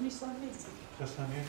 Can you sign me? Just sign you.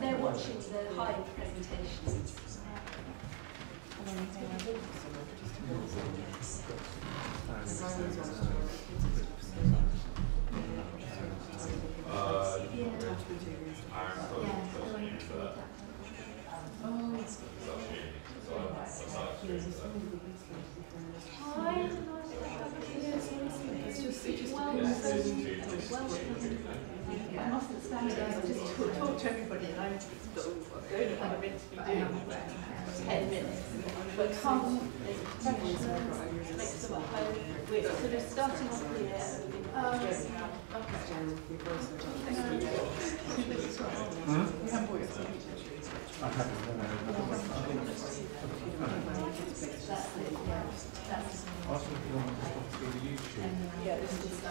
They're watching the high presentations. I mustn't stand there, I just talk to everybody and I'm going to have a minute to be doing 10 minutes. But come, there's a professional, next to at home, we're sort of starting off here. Yeah, this is just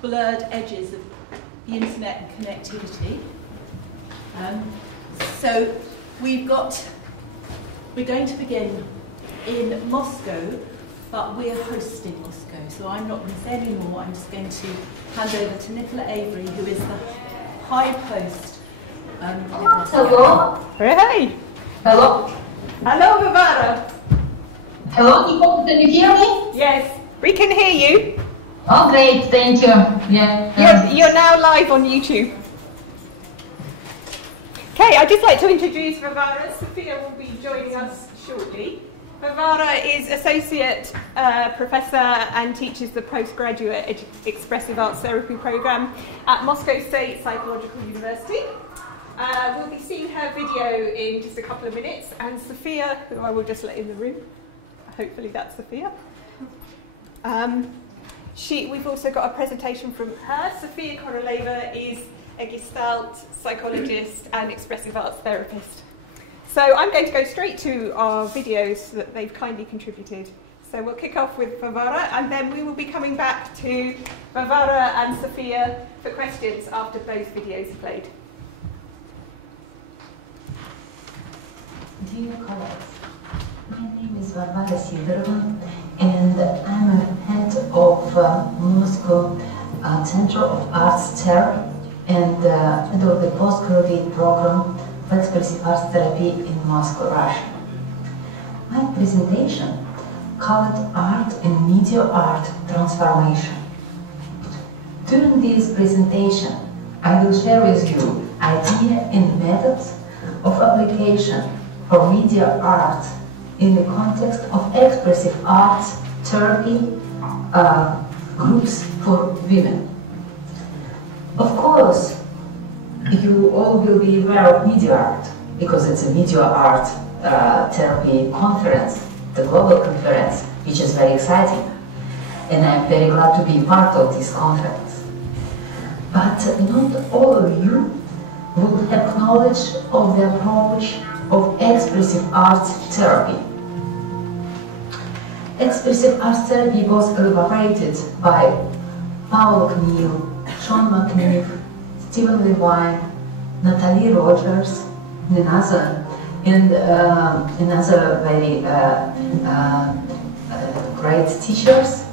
blurred edges of the internet and connectivity. So we're going to begin in Moscow, but we're hosting Moscow. So I'm not going to say any more. I'm just going to hand over to Nicola Avery, who is the High Post. Hello. Hey. Hello. Hello, Varvara. Hello, Nicole. Can you hear me? Yes, we can hear you. Oh, great. Thank you. Yeah. You're now live on YouTube. Okay, I'd just like to introduce Varvara. Sophia will be joining us shortly. Varvara is Associate Professor and teaches the Postgraduate Expressive Arts Therapy Programme at Moscow State Psychological University. We'll be seeing her video in just a couple of minutes, and Sophia, who I will just let in the room, hopefully that's Sophia. We've also got a presentation from her. Sophia Koroleva is a Gestalt psychologist and expressive arts therapist. So I'm going to go straight to our videos that they've kindly contributed. So we'll kick off with Varvara, and then we will be coming back to Varvara and Sophia for questions after both videos are played. Dear colleagues, my name is Varvara Sidorova, and I'm a head of Moscow Center of Arts Therapy and head of the Postgraduate program of Expressive Arts Therapy in Moscow, Russia. My presentation covered art and media art transformation. During this presentation, I will share with you ideas and methods of application for media art in the context of expressive arts therapy groups for women. Of course, you all will be aware of media art because it's a media art therapy conference, the global conference, which is very exciting. And I'm very glad to be part of this conference. But not all of you will have knowledge of the approach of expressive arts therapy. Expressive arts therapy was elaborated by Paul Knill, Sean McNiff, Stephen Levine, Natalie Rogers, another very great teachers.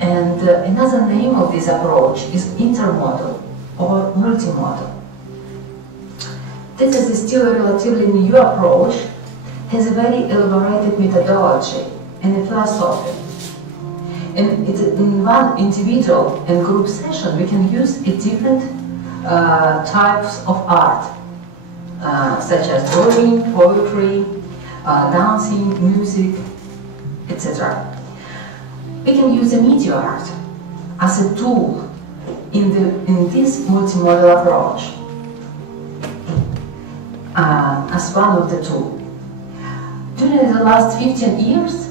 And another name of this approach is intermodal or multimodal. This is still a relatively new approach, has a very elaborated methodology and a philosophy. And in one individual and group session, we can use different types of art, such as drawing, poetry, dancing, music, etc. We can use the media art as a tool in this multimodal approach. As one of the two. During the last 15 years,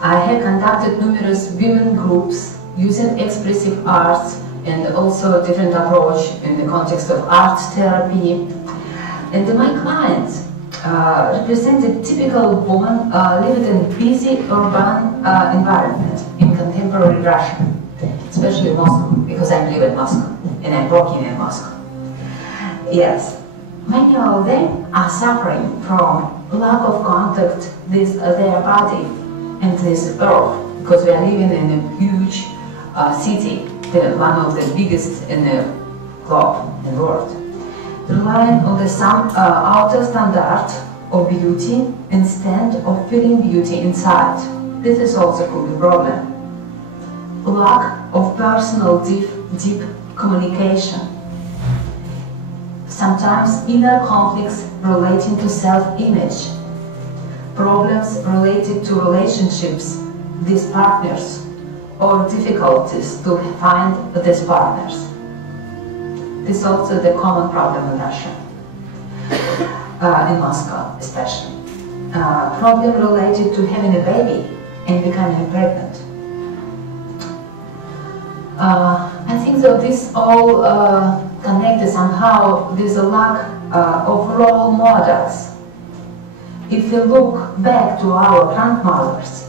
I have conducted numerous women groups using expressive arts and also a different approach in the context of art therapy. And my clients represented typical woman living in a busy urban environment in contemporary Russia, especially Moscow, because I live in Moscow and I'm working in Moscow. Yes. Many of them are suffering from lack of contact with their body and this earth, because we are living in a huge city, one of the biggest in the globe and world, relying on the outer standard of beauty instead of feeling beauty inside. This is also could be a problem. Lack of personal deep communication. Sometimes inner conflicts relating to self-image, problems related to relationships with partners, or difficulties to find these partners. This is also the common problem in Russia, in Moscow especially. Problem related to having a baby and becoming pregnant. I think that this all connected somehow with a lack of role models. If we look back to our grandmothers,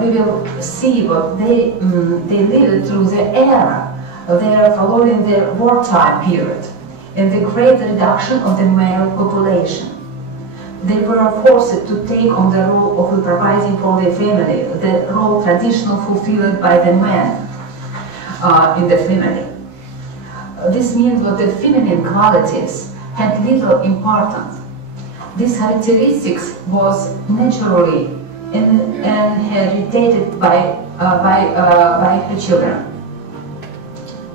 we will see what they lived through the era. They are following the wartime period and the great reduction of the male population. They were forced to take on the role of providing for their family, the role traditionally fulfilled by the men in the family. This means that the feminine qualities had little importance. This characteristics was naturally inherited by her children.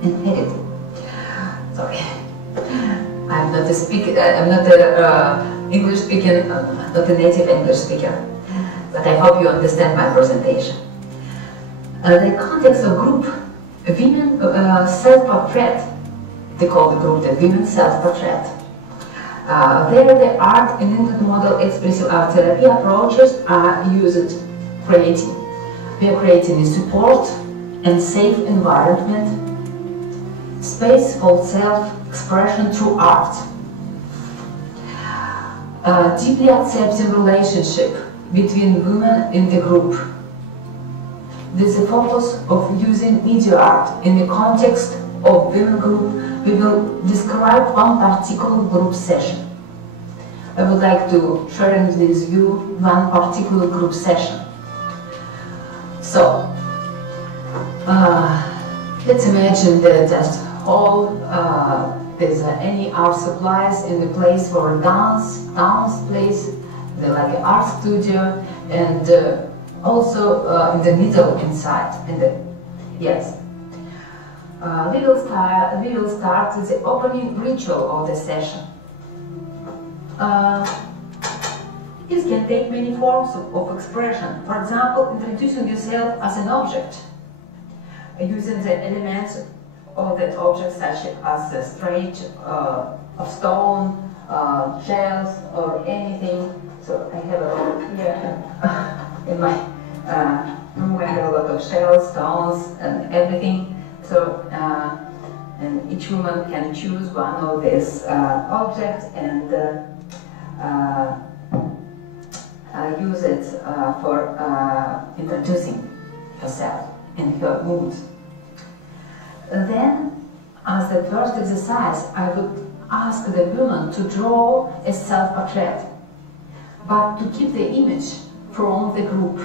Inherited. Sorry, I'm not a speaker. I'm not a English speaker, not a native English speaker. But I hope you understand my presentation. The context of group women self-portrait. They call the group the women self-portrait. There, the art and model expressive art therapy approaches are used creating. We are creating a support and safe environment, space for self-expression through art. Deeply accepting relationship between women in the group. There is a focus of using media art in the context of women group. We will describe one particular group session. I would like to share with you one particular group session. So, let's imagine that just hall, there's any art supplies in the place for dance place, like an art studio, and also in the middle inside. Yes. We will start with the opening ritual of the session. This can take many forms of expression. For example, introducing yourself as an object, using the elements of that object, such as a straight of stone, shells, or anything. So I have a lot here in my room. I have a lot of shells, stones, and everything. So, and each woman can choose one of these objects and use it for introducing herself and her mood. Then, as the first exercise, I would ask the woman to draw a self-portrait, but to keep the image from the group.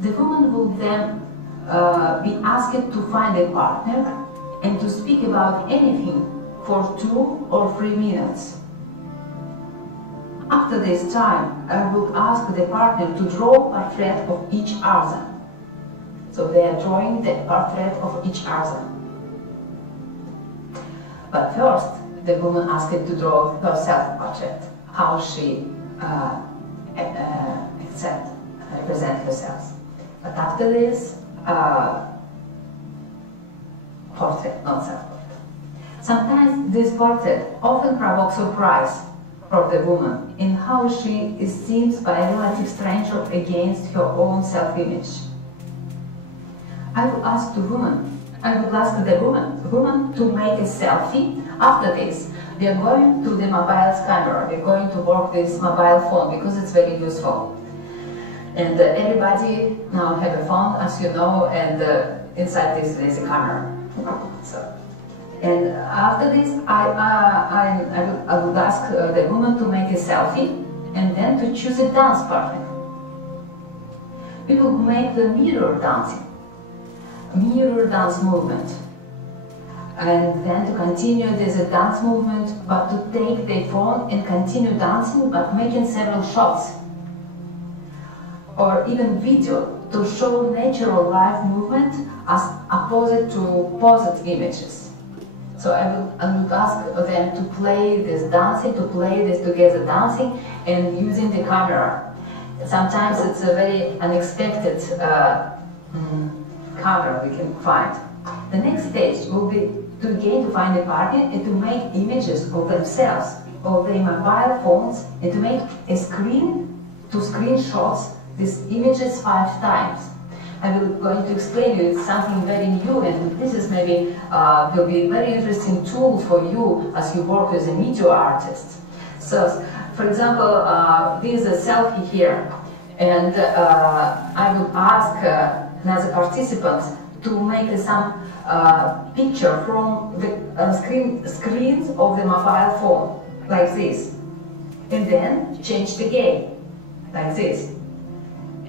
The woman will then be asked to find a partner and to speak about anything for 2 or 3 minutes. After this time, I will ask the partner to draw a portrait of each other. So they are drawing the portrait of each other. But first, the woman asked to draw her self-portrait, how she represents herself. But after this, portrait, not self-portrait. Sometimes this portrait often provokes surprise for the woman in how she is seen by a relative stranger against her own self-image. I would ask the woman to make a selfie. After this, we are going to the mobile camera. We're going to work with mobile phone because it's very useful. And everybody now have a phone, as you know, and inside this there is a camera. So, and after this, I would ask the woman to make a selfie and then to choose a dance partner. We will make the mirror dance movement, and then to continue there's a dance movement, but to take the phone and continue dancing, but making several shots, or even video to show natural life movement as opposite to posed images. So I would ask them to play this dancing, to play this together dancing and using the camera. Sometimes it's a very unexpected camera we can find. The next stage will be to find a partner and to make images of themselves, of their mobile phones, and to make a screenshots these images 5 times. I'm going to explain you something very new, and this is maybe will be a very interesting tool for you as you work as a media artist. So, for example, this is a selfie here, And I will ask another participants to make some picture from the screens of the mobile phone, like this. And then change the game, like this.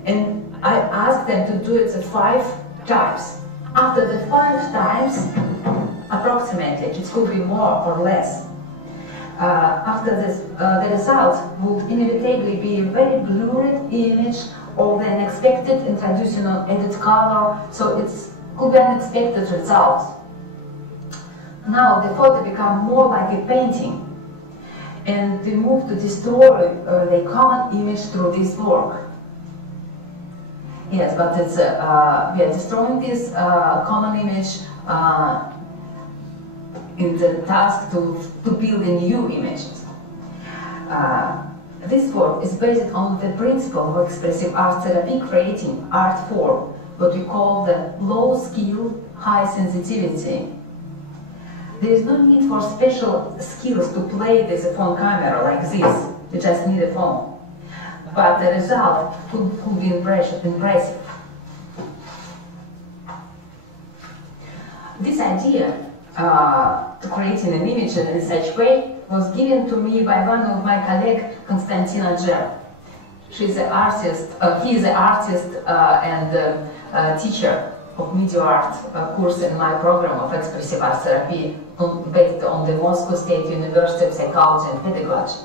And I asked them to do it 5 times. After the 5 times, approximately, it could be more or less. After this, the result would inevitably be a very blurred image of the unexpected introduction of edit color, so it could be an unexpected result. Now the photo becomes more like a painting, and we move to destroy the common image through this work. Yes, but it's, we are destroying this common image in the task to build a new images. This work is based on the principle of expressive art therapy, creating art form, what we call the low skill, high sensitivity. There is no need for special skills to play with a phone camera like this. You just need a phone. But the result could be impressive. This idea to creating an image in such way was given to me by one of my colleagues, Konstantina Jer. She's an artist. He is an artist and teacher of media art course in my program of expressive art therapy, based on the Moscow State University of Psychology and Pedagogy.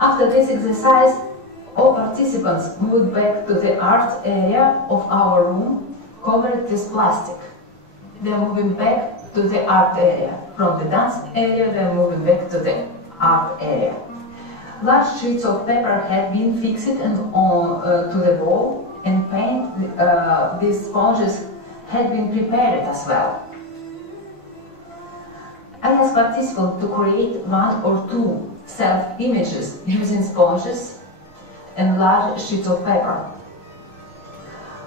After this exercise, all participants moved back to the art area of our room, covered with plastic. They are moving back to the art area. From the dance area, they are moving back to the art area. Large sheets of paper had been fixed and on to the wall, and paint, these sponges had been prepared as well. I asked participants to create 1 or 2 self-images using sponges and large sheets of paper.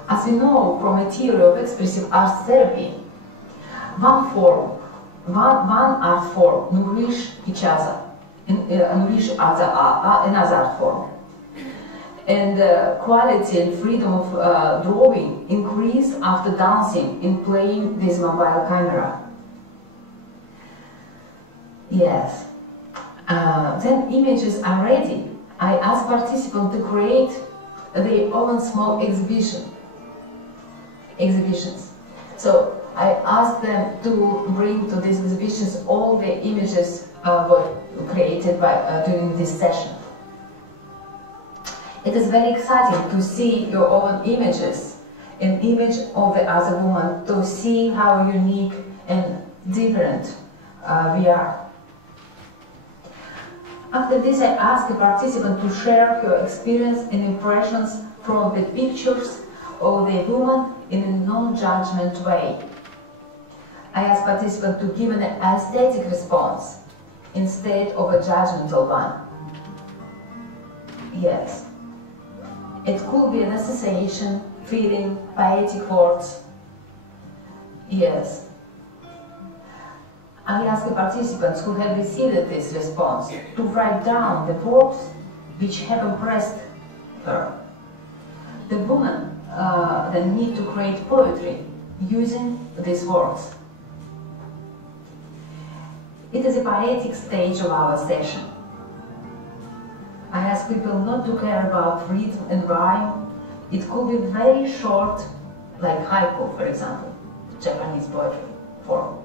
As we know from a theory of expressive art therapy, one art form nourishes each other, nourishes another art form. And quality and freedom of drawing increase after dancing and playing with mobile camera. Yes. Then images are ready. I ask participants to create their own small exhibitions. So I asked them to bring to these exhibitions all the images were created by during this session. It is very exciting to see your own images, an image of the other woman, to see how unique and different we are. After this, I asked the participant to share your experience and impressions from the pictures of the woman in a non-judgment way. I asked participants to give an aesthetic response instead of a judgmental one. Yes. It could be an association, feeling, poetic words. Yes. I asked the participants who have received this response to write down the words which have impressed her. The woman then need to create poetry using these words. It is a poetic stage of our session. I ask people not to care about rhythm and rhyme. It could be very short, like haiku, for example, Japanese poetry form.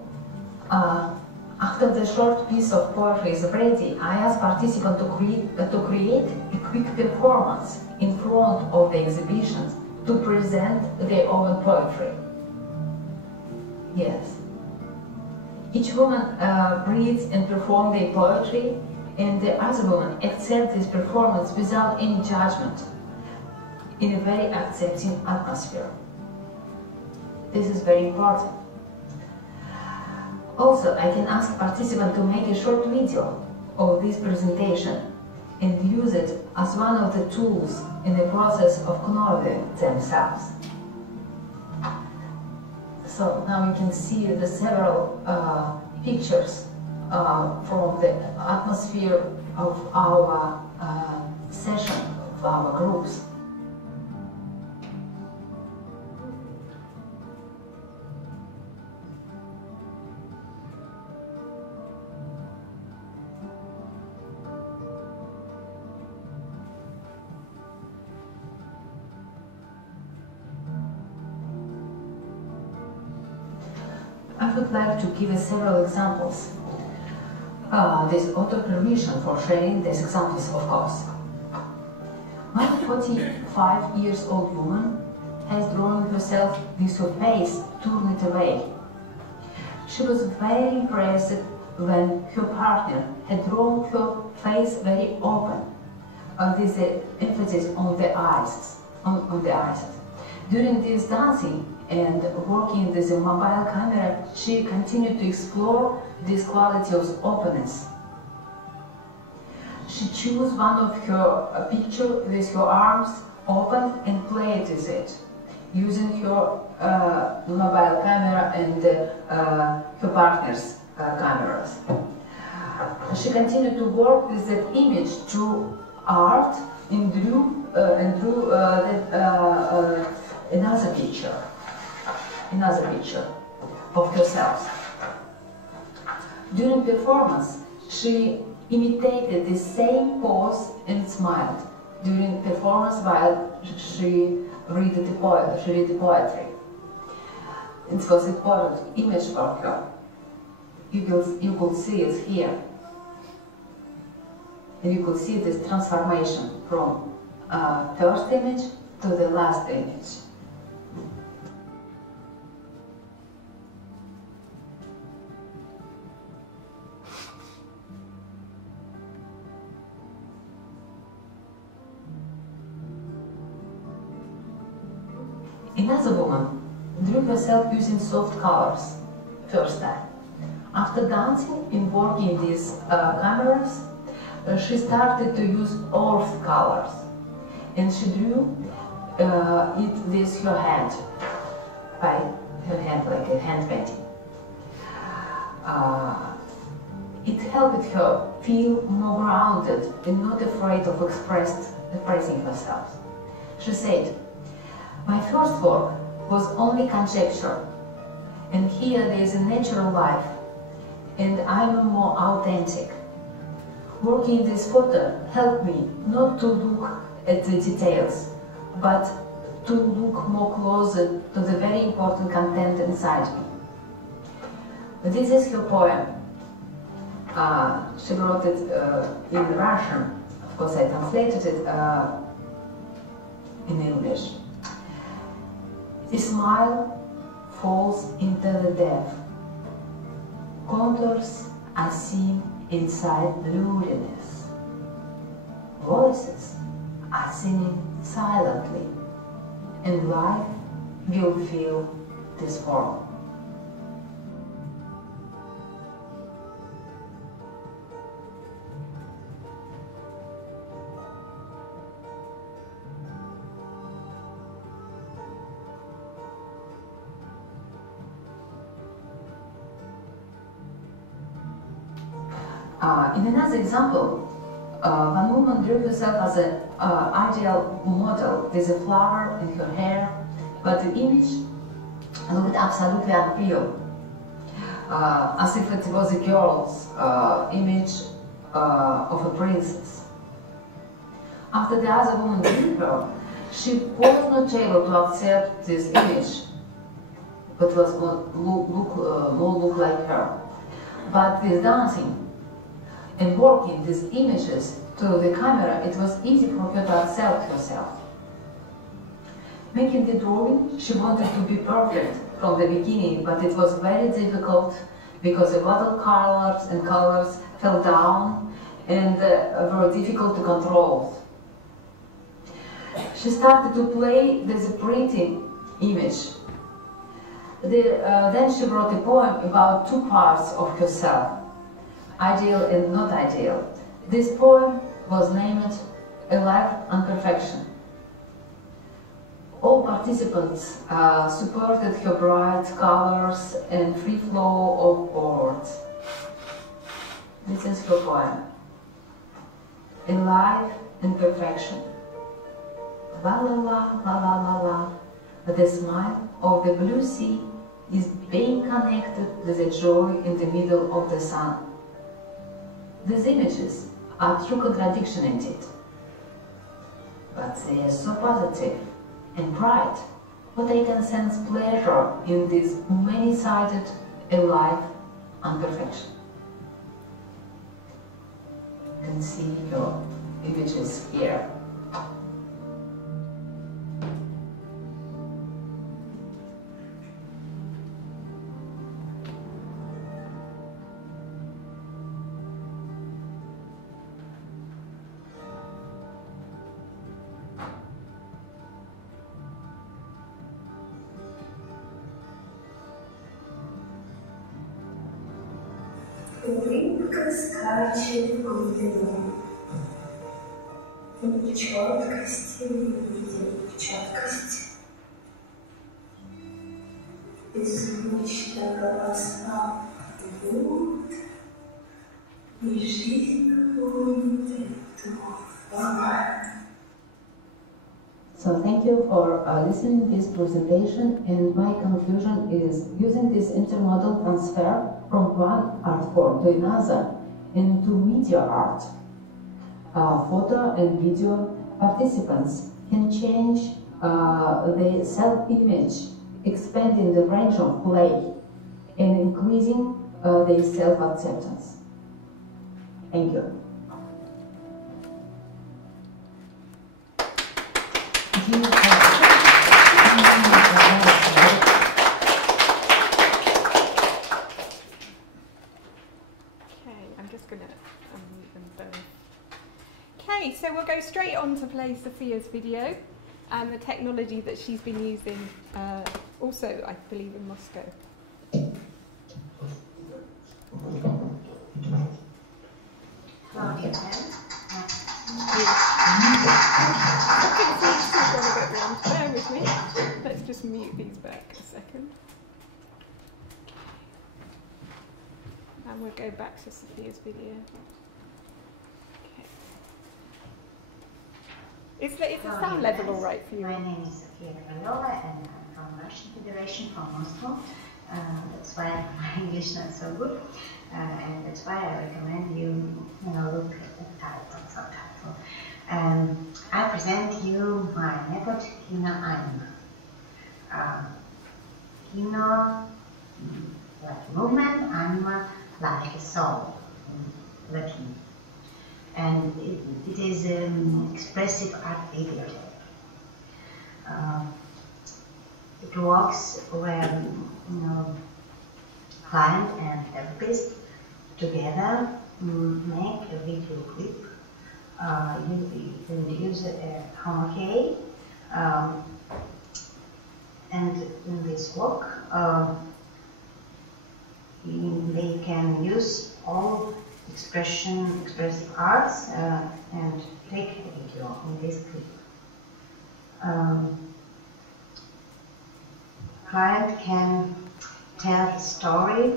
After the short piece of poetry is ready, I ask participants to create a quick performance in front of the exhibitions to present their own poetry. Yes. Each woman reads and performs their poetry, and the other woman accepts this performance without any judgment, in a very accepting atmosphere. This is very important. Also, I can ask participants to make a short video of this presentation and use it as one of the tools in the process of knowing themselves. So now you can see the several pictures from the atmosphere of our session, of our groups. I would like to give several examples. There's auto permission for sharing these examples, of course. My 45 years old woman has drawn herself with her face turned away. She was very impressed when her partner had drawn her face very open, with the emphasis on the eyes. During this dancing and working with the mobile camera, she continued to explore this quality of openness. She chose one of her picture with her arms open and played with it, using her mobile camera and her partner's cameras. She continued to work with that image through art and drew another picture of herself. During performance, she imitated the same pose and smiled during performance while she read the poetry. It was a important image for her. You could see it here. And you could see this transformation from first image to the last image. Another woman drew herself using soft colors first time. After dancing and working these cameras, she started to use earth colors, and she drew it with her hand, by her hand, like a hand painting. It helped her feel more grounded and not afraid of expressing herself. She said, "My first work was only conjecture, and here there is a natural life, and I'm more authentic. Working this photo helped me not to look at the details, but to look more closer to the very important content inside me." This is her poem. She wrote it in Russian. Of course, I translated it in English. "A smile falls into the depth. Contours are seen inside luridness. Voices are singing silently, and life will fill this form." In another example, one woman drew herself as an ideal model with a flower in her hair, but the image looked absolutely unreal, as if it was a girl's image of a princess. After the other woman drew her, she was not able to accept this image, but was more look like her. But with dancing and working these images to the camera, it was easy for her to accept herself. Making the drawing, she wanted to be perfect from the beginning, but it was very difficult because the watercolors fell down and were difficult to control. She started to play with the printing image. Then she wrote a poem about two parts of herself, ideal and not ideal. This poem was named A Life on Perfection. All participants supported her bright colors and free flow of words. This is her poem, A Life in Perfection. La la la la la la la. The smile of the blue sea is being connected with the joy in the middle of the sun. These images are true contradiction indeed, but they are so positive and bright that I can sense pleasure in this many-sided, alive imperfection. You can see your images here. Улыбка скачет по глубину. В четкости видим, в четкости. Беззвучно голоса идут, и жизнь наполнит эту волну. So thank you for listening to this presentation, and my conclusion is using this intermodal transfer from one art form to another into media art. Photo and video participants can change their self-image, expanding the range of play and increasing their self-acceptance. Thank you. Okay, so we'll go straight on to play Sophia's video and the technology that she's been using also, I believe, in Moscow. Hold your hand. Bear with me. Let's just mute these back a second. And we'll go back to Sophia's video. Is the sound level all right for you? My name is Nhs and I'm from Russian Federation, from Moscow. That's why my English is not so good, and that's why I recommend you, look at the title, subtitle. I present you my method, Kino-Anima. Kino, like movement, anima, like a soul, in Latin. And it is an expressive art bibliothèque. It works when client and therapist together make a video clip. You use a chroma key, and in this work they can use all expressive arts and take a video in this clip. Client can tell his story,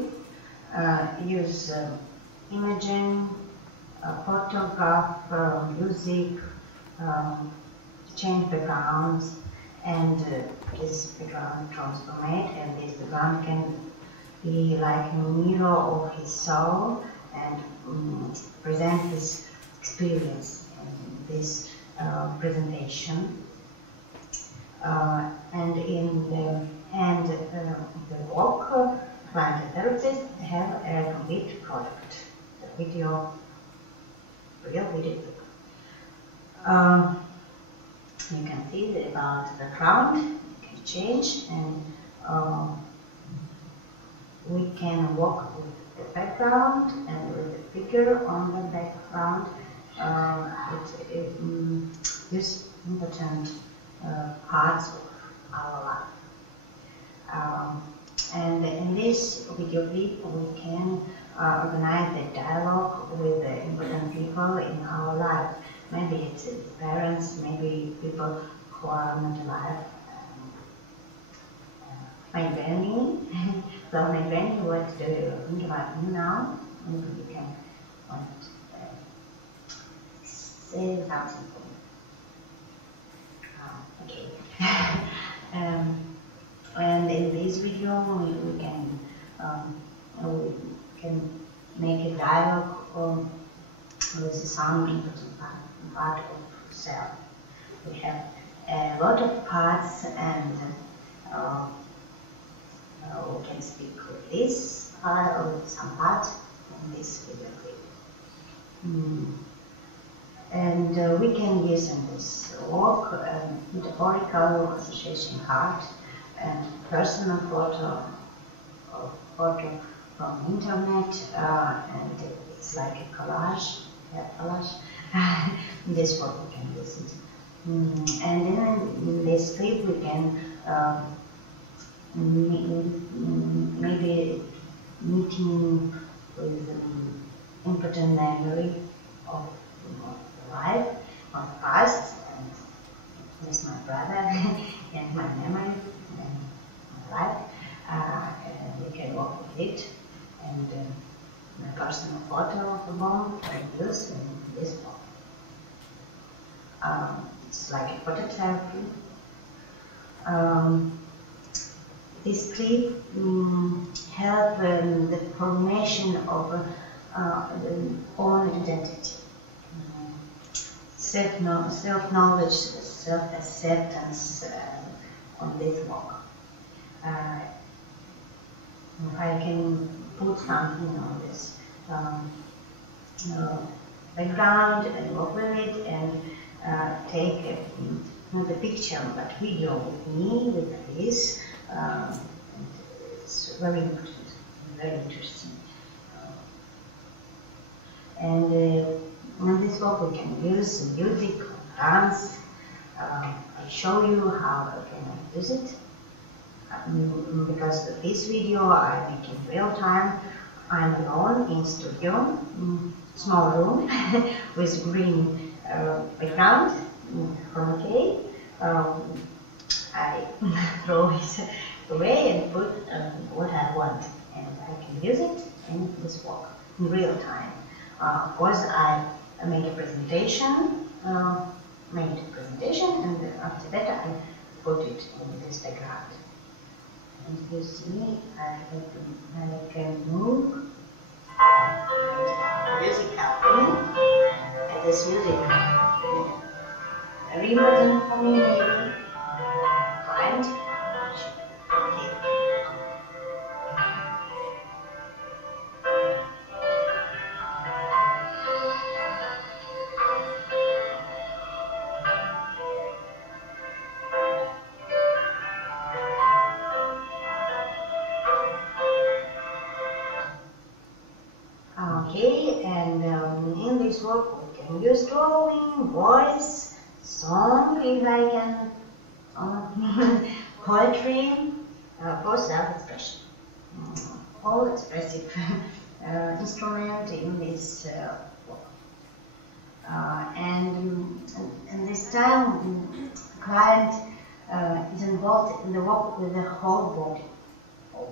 use imaging, photograph, music, change backgrounds, and this background transformate, and this background can be like a mirror of his soul and present his experience in this presentation. And in the end of the work, client and therapist have a complete product, the real video. You can see about the background, you can change, and we can work with the background and with the figure on the background. These important parts of our life. And in this video clip, we can organize the dialogue with the important people in our life. Maybe it's parents, maybe people who are not alive. My granny. So my granny, what do you think about you now? Maybe you can say something for me. Okay. And in this video, we can make a dialogue with some important part of cell. We have a lot of parts, and we can speak with this part or with some part in this video clip. And we can use in this work metaphorical association card and personal photo or photo from internet, and it's like a collage. In this work we can use it. And in this clip we can maybe meeting with important memory of life, of past, and with my brother and my memory and my life. And we can work with it, and my personal photo of the bomb I use in this book. It's like a phototherapy. This clip helps the formation of own identity, self-knowledge, self-acceptance on this work. If I can put something on this background and work with it, and take not a picture but video with me with this. It's very important, very interesting. And in this work we can use music, dance. I'll show you how I can use it. Because this video I make in real time. I'm alone in studio, small room with green background, chroma. I throw it away and put what I want, and I can use it in this work in real time. Of course, I made a presentation, and after that I put it in this background. And you see, I can move, and music happening, and this music very important for me, maybe. Find. Okay. Okay, and in this work we can use drawing, voice, song, if I can, poetry, for self-expression. All expressive instrument in this work. And this time, client is involved in the work with the whole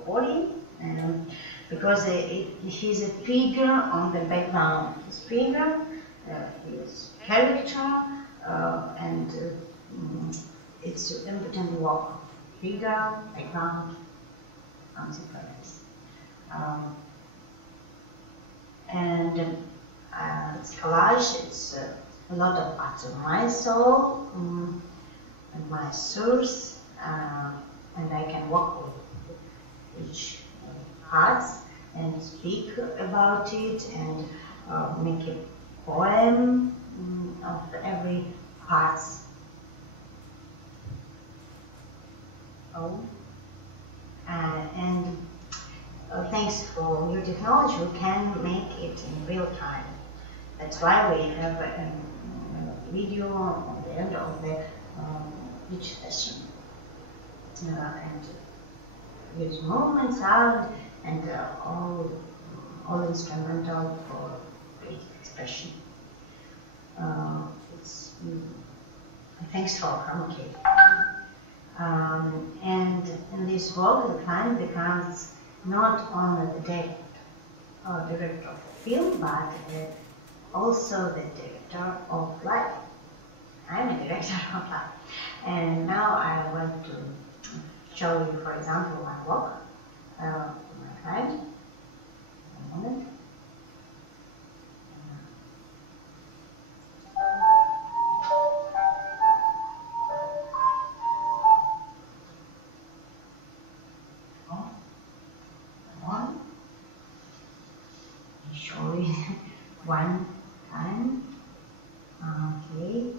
body, because he's a figure on the background. His figure, his character, and it's important work. Figure, background, consequence. And it's collage. It's a lot of parts of my soul and my source, and I can work with each part and speak about it and make a poem of every part. And thanks for new technology, we can make it in real time. That's why we have a video on the end of the each session, and use movement, sound, and all instrumental for creative expression. Thanks for communicating. And in this work, the client becomes not only the director of the film, but also the director of life. I'm a director of that. And now I want to show you, for example, my work, my client. One moment. Show it one time. Okay.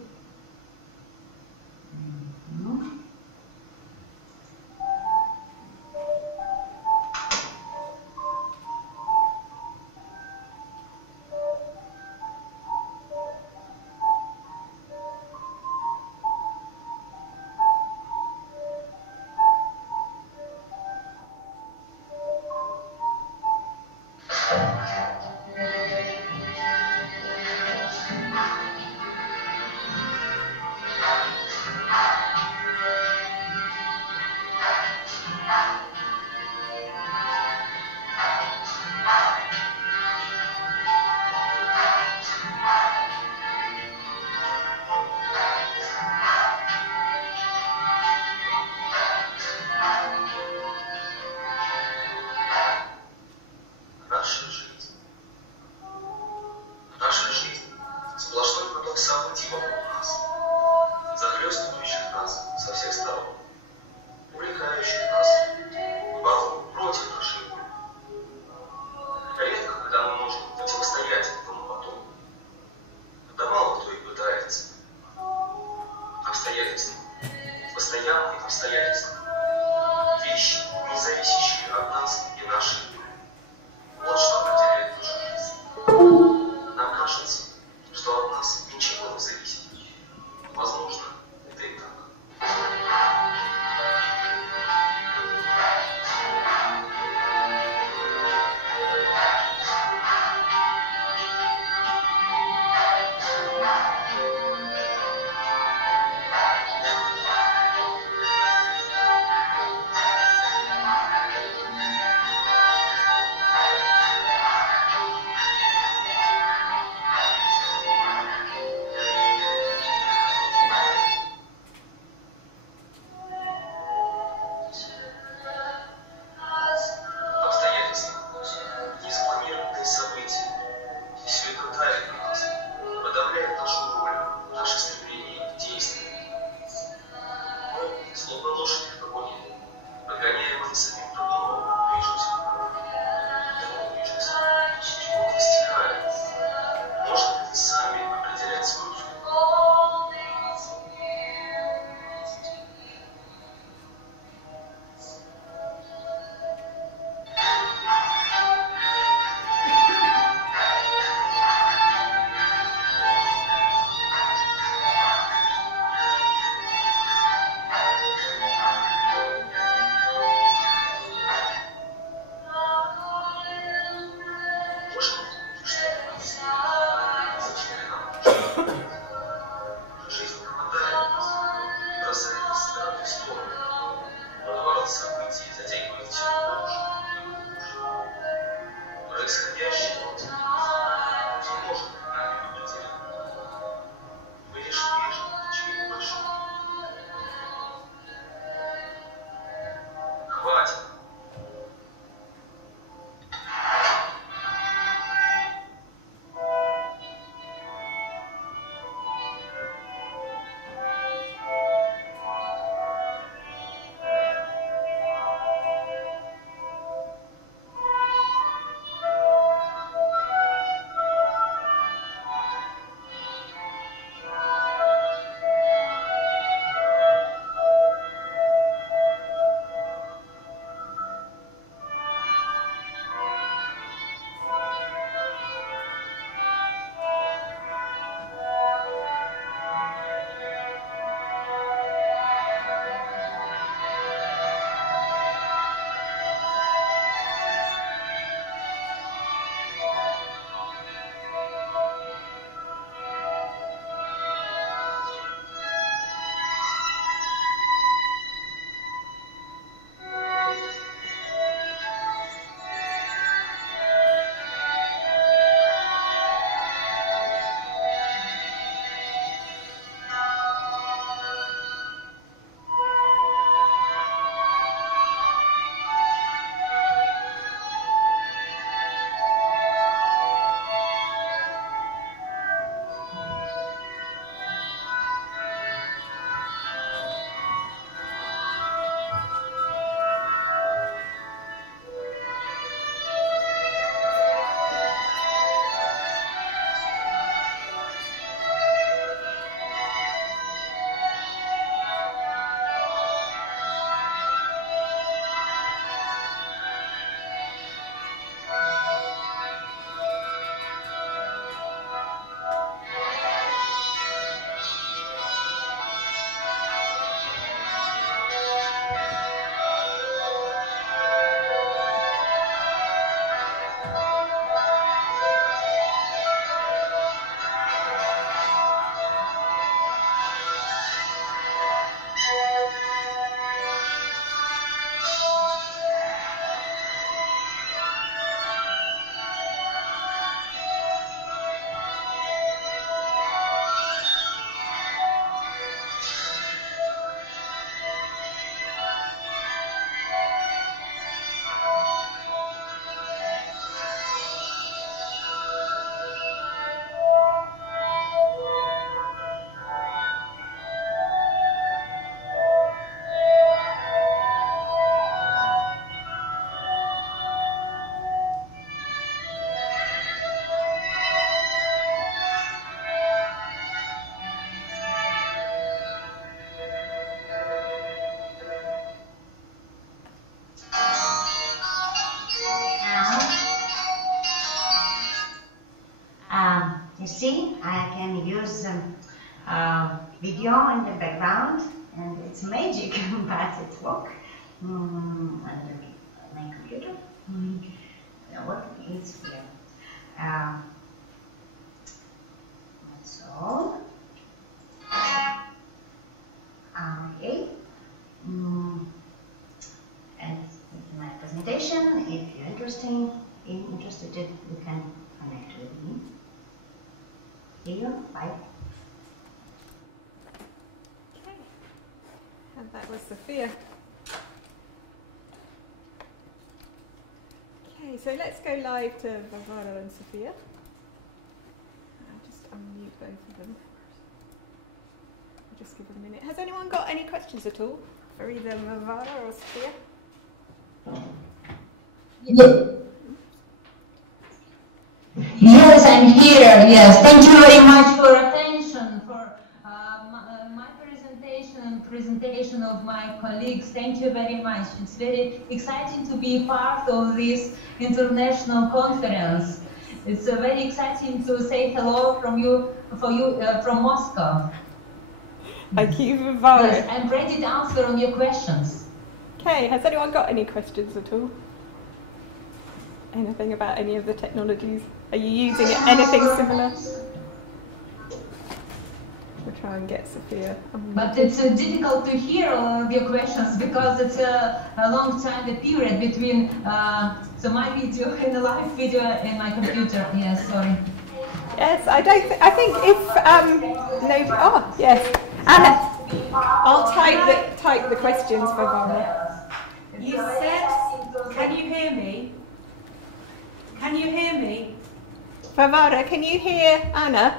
use video in the background, and it's magic, but it works on my computer. What is here? That's all. Okay. And my presentation, if you're interested, you can connect with me. Here, bye. Okay. And that was Sophia. Okay, so let's go live to Varvara and Sophia. I'll just unmute both of them. I'll just give them a minute. Has anyone got any questions at all for either Varvara or Sophia? Yes, I'm here. Yes, thank you very much for attention, for my presentation and presentation of my colleagues. Thank you very much. It's very exciting to be part of this international conference. It's very exciting to say hello from you from Moscow. Thank you, Varvara. Yes, I'm ready to answer on your questions. Okay, has anyone got any questions at all? Anything about any of the technologies? Are you using anything similar? We'll try and get Sophia. But it's difficult to hear all of your questions because it's a long time, the period between so my video and the live video in my computer. Yes, sorry. Yes, I think if no. Oh, yes. Anna, I'll type the questions for Varvara. You said, can you hear me? Can you hear me? Varvara, can you hear Anna?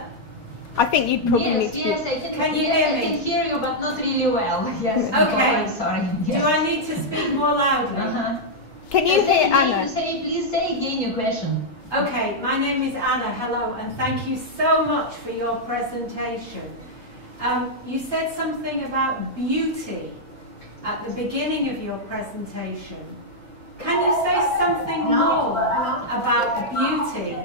I think you'd probably need to. Yes, I can hear you, but not really well. Yes. Okay. I'm sorry. Yes. Do I need to speak more loudly? Can you hear Anna? Please say again your question. Okay, my name is Anna. Hello, and thank you so much for your presentation. You said something about beauty at the beginning of your presentation. Can you say something more about beauty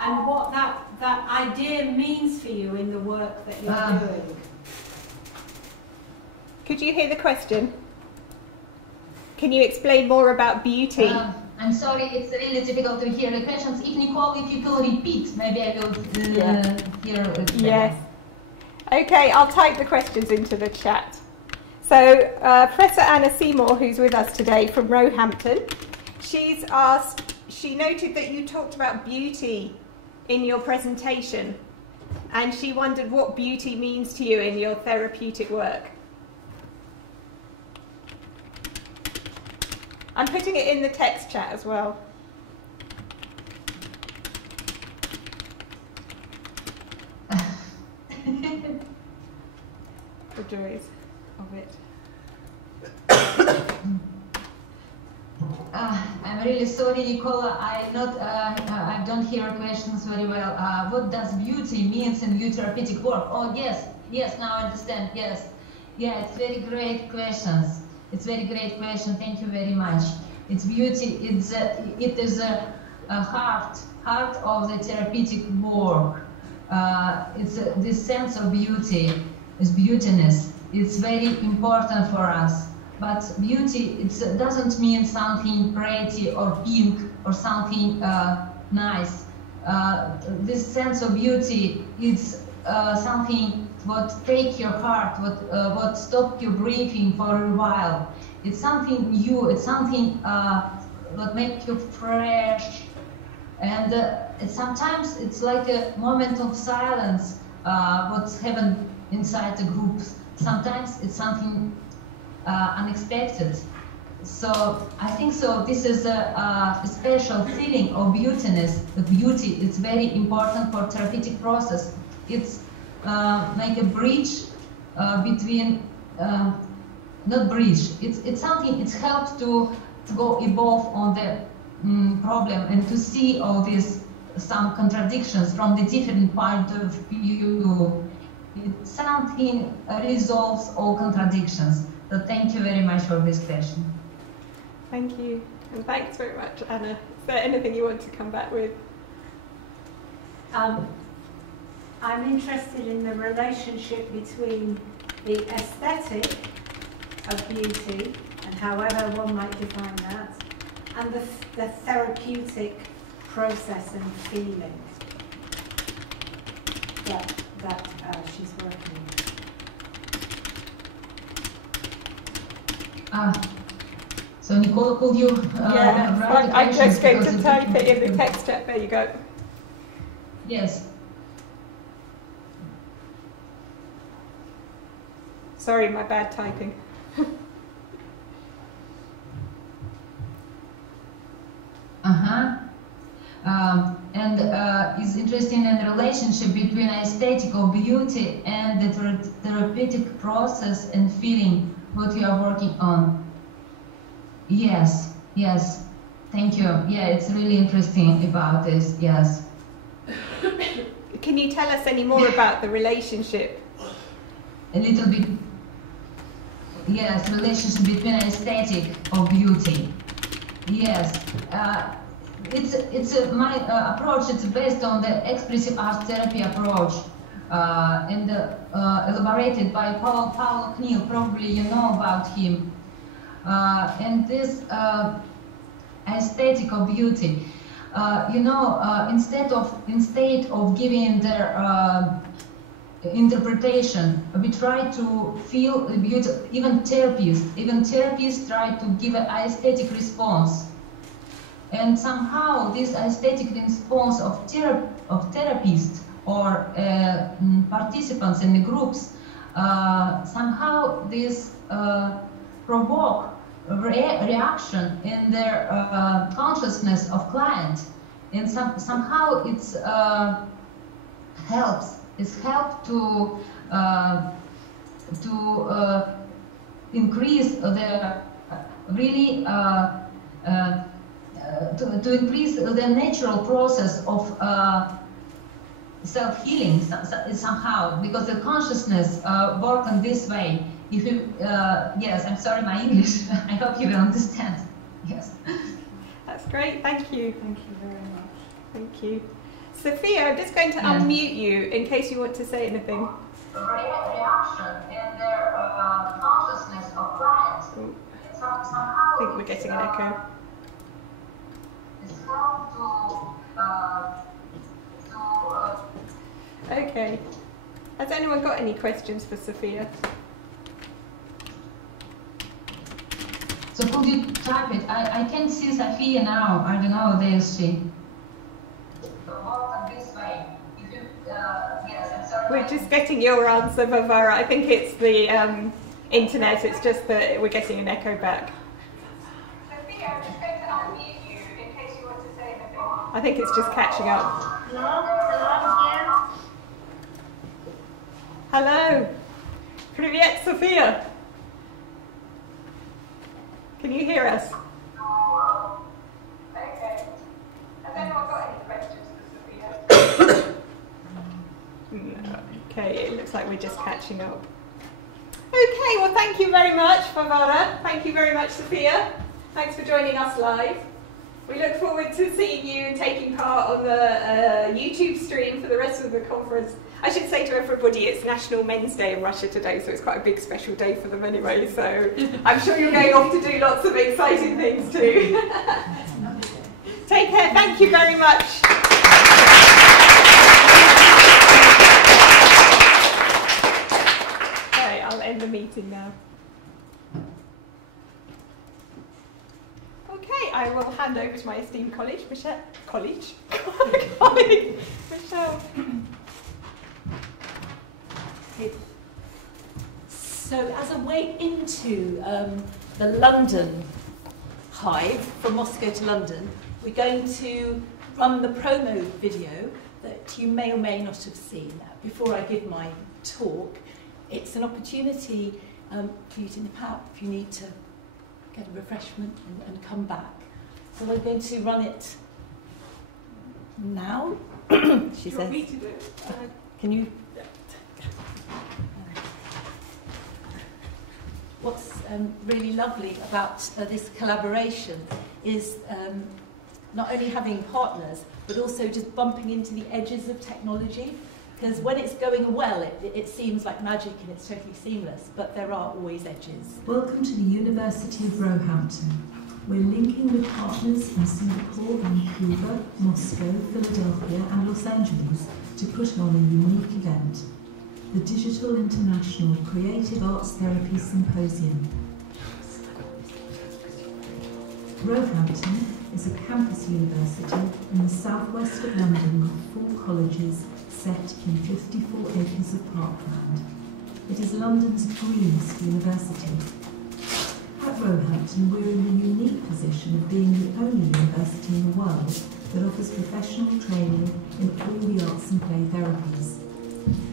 and what that idea means for you in the work that you're doing? Could you hear the question? Can you explain more about beauty? I'm sorry, it's really difficult to hear the questions. If Nicole, if you could repeat, maybe I will hear it better. Yes. Okay, I'll type the questions into the chat. So, Professor Anna Seymour, who's with us today from Roehampton, she's asked, she noted that you talked about beauty in your presentation, and she wondered what beauty means to you in your therapeutic work. I'm putting it in the text chat as well. The joys of it. I'm really sorry, Nicola. I don't hear questions very well. What does beauty means in your therapeutic work? Oh, yes. Now I understand. Yes. Yeah, it's very great questions. It's very great question. Thank you very much. It's beauty. It is a heart of the therapeutic work. It's this sense of beauty, is beautiness. It's very important for us. But beauty, it doesn't mean something pretty or pink or something nice. This sense of beauty is something what take your heart, what stop you breathing for a while. It's something new. It's something what make you fresh. And sometimes it's like a moment of silence. What's happened inside the groups. Sometimes it's something unexpected. So I think so. This is a special feeling of beautiness. The beauty is very important for therapeutic process. It's like a bridge between, not bridge. It's something. It's helped to go evolve on the problem and to see all these some contradictions from the different point of view. It's something resolves all contradictions. So thank you very much for this question. Thank you. And thanks very much, Anna. Is there anything you want to come back with? I'm interested in the relationship between the aesthetic of beauty, and however one might define that, and the therapeutic process and feeling that she's working on. So Nicola, could you write the I'm just going questions, to type it in the text chat. There you go. Yes. Sorry, my bad typing. Is interesting in the relationship between aesthetic of beauty and the therapeutic process and feeling what you are working on. Yes, yes, thank you. Yeah, it's really interesting about this, yes. Can you tell us any more about the relationship? A little bit, yes, relationship between aesthetic of beauty. Yes, my approach. It's based on the expressive art therapy approach, and elaborated by Paul Knill. Probably you know about him. And this aesthetic of beauty, instead of giving their interpretation, we try to feel beauty. Even therapists try to give an aesthetic response. And somehow this aesthetic response of therapists or participants in the groups, somehow this provoke reaction in their consciousness of client, and somehow it's helps. It's helped to increase the really. To increase the natural process of self-healing somehow, because the consciousness works in this way. If you, yes, I'm sorry, my English. I hope you will understand. Yes. That's great. Thank you. Thank you very much. Thank you, Sophia. I'm just going to unmute you in case you want to say anything. Reaction in their consciousness of clients. I think we're getting an echo. Okay. Has anyone got any questions for Sophia? So could you type it? I can't see Sophia now. I don't know. There is she. This way. If you, yes, I'm sorry. We're just getting your answer, Varvara. I think it's the internet. It's just that we're getting an echo back. Sophia, I'm just going to unmute you in case you want to say anything. I think it's just catching up. Hello? Hello again? Hello. Привет, Sophia. Can you hear us? Okay. Has anyone got any questions for Sophia? No. Okay, it looks like we're just catching up. Okay, well thank you very much, Varvara. Thank you very much, Sophia. Thanks for joining us live. We look forward to seeing you and taking part on the YouTube stream for the rest of the conference. I should say to everybody it's National Men's Day in Russia today, so it's quite a big special day for them anyway, so I'm sure you're going off to do lots of exciting things too. Take care, thank you very much. Okay, I'll end the meeting now. Okay, I will hand over to my esteemed colleague, Michelle. Colleague, Michelle. So as a way into the London hive, from Moscow to London, we're going to run the promo video that you may or may not have seen. Before I give my talk, it's an opportunity for you to nip out if you need to get a refreshment and come back. So we're going to run it now. She says. Me to do it? Can you? What's really lovely about this collaboration is not only having partners, but also just bumping into the edges of technology. Because when it's going well, it seems like magic and it's totally seamless, but there are always edges. Welcome to the University of Roehampton. We're linking with partners in Singapore, Vancouver, Moscow, Philadelphia and Los Angeles to put on a unique event, the Digital International Creative Arts Therapy Symposium. Roehampton is a campus university in the southwest of London with 4 colleges set in 54 acres of parkland. It is London's greenest university. At Roehampton, we're in the unique position of being the only university in the world that offers professional training in all the arts and play therapies.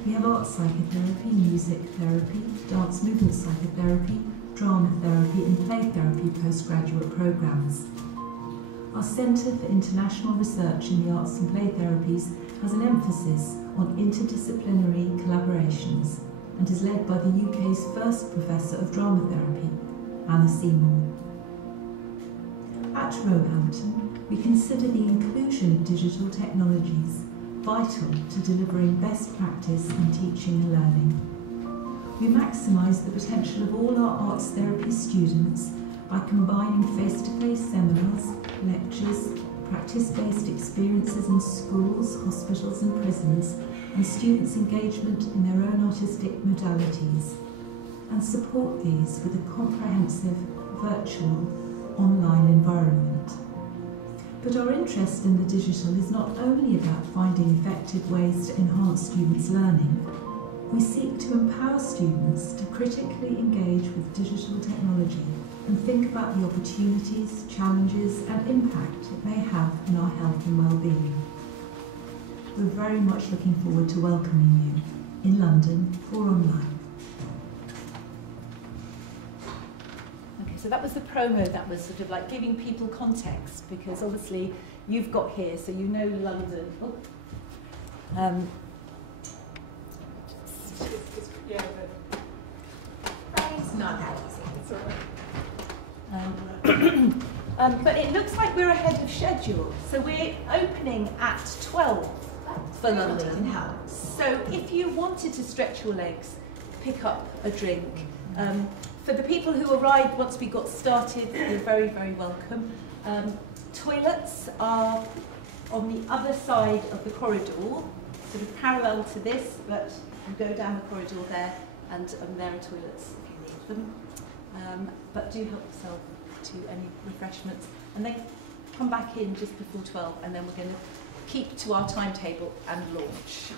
We have art psychotherapy, music therapy, dance movement psychotherapy, drama therapy and play therapy postgraduate programmes. Our Centre for International Research in the Arts and Play Therapies has an emphasis on interdisciplinary collaborations and is led by the UK's first Professor of Drama Therapy, Anna Seymour. At Roehampton, we consider the inclusion of digital technologies vital to delivering best practice in teaching and learning. We maximise the potential of all our arts therapy students by combining face-to-face seminars, lectures, practice-based experiences in schools, hospitals and prisons, and students' engagement in their own artistic modalities, and support these with a comprehensive, virtual, online environment. But our interest in the digital is not only about finding effective ways to enhance students' learning. We seek to empower students to critically engage with digital technology and think about the opportunities, challenges and impact it may have on our health and well-being. We're very much looking forward to welcoming you in London or online. Okay, so that was the promo that was sort of like giving people context, because obviously you've got here, so you know London. Oh. It's not that easy. It's all right. But it looks like we're ahead of schedule. So we're opening at 12 for London. So if you wanted to stretch your legs, pick up a drink. For the people who arrived once we got started, you're very, very welcome. Toilets are on the other side of the corridor, sort of parallel to this, but you go down the corridor there, and there are toilets if you need them. But do help yourself to any refreshments. And then come back in just before 12, and then we're going to keep to our timetable and launch.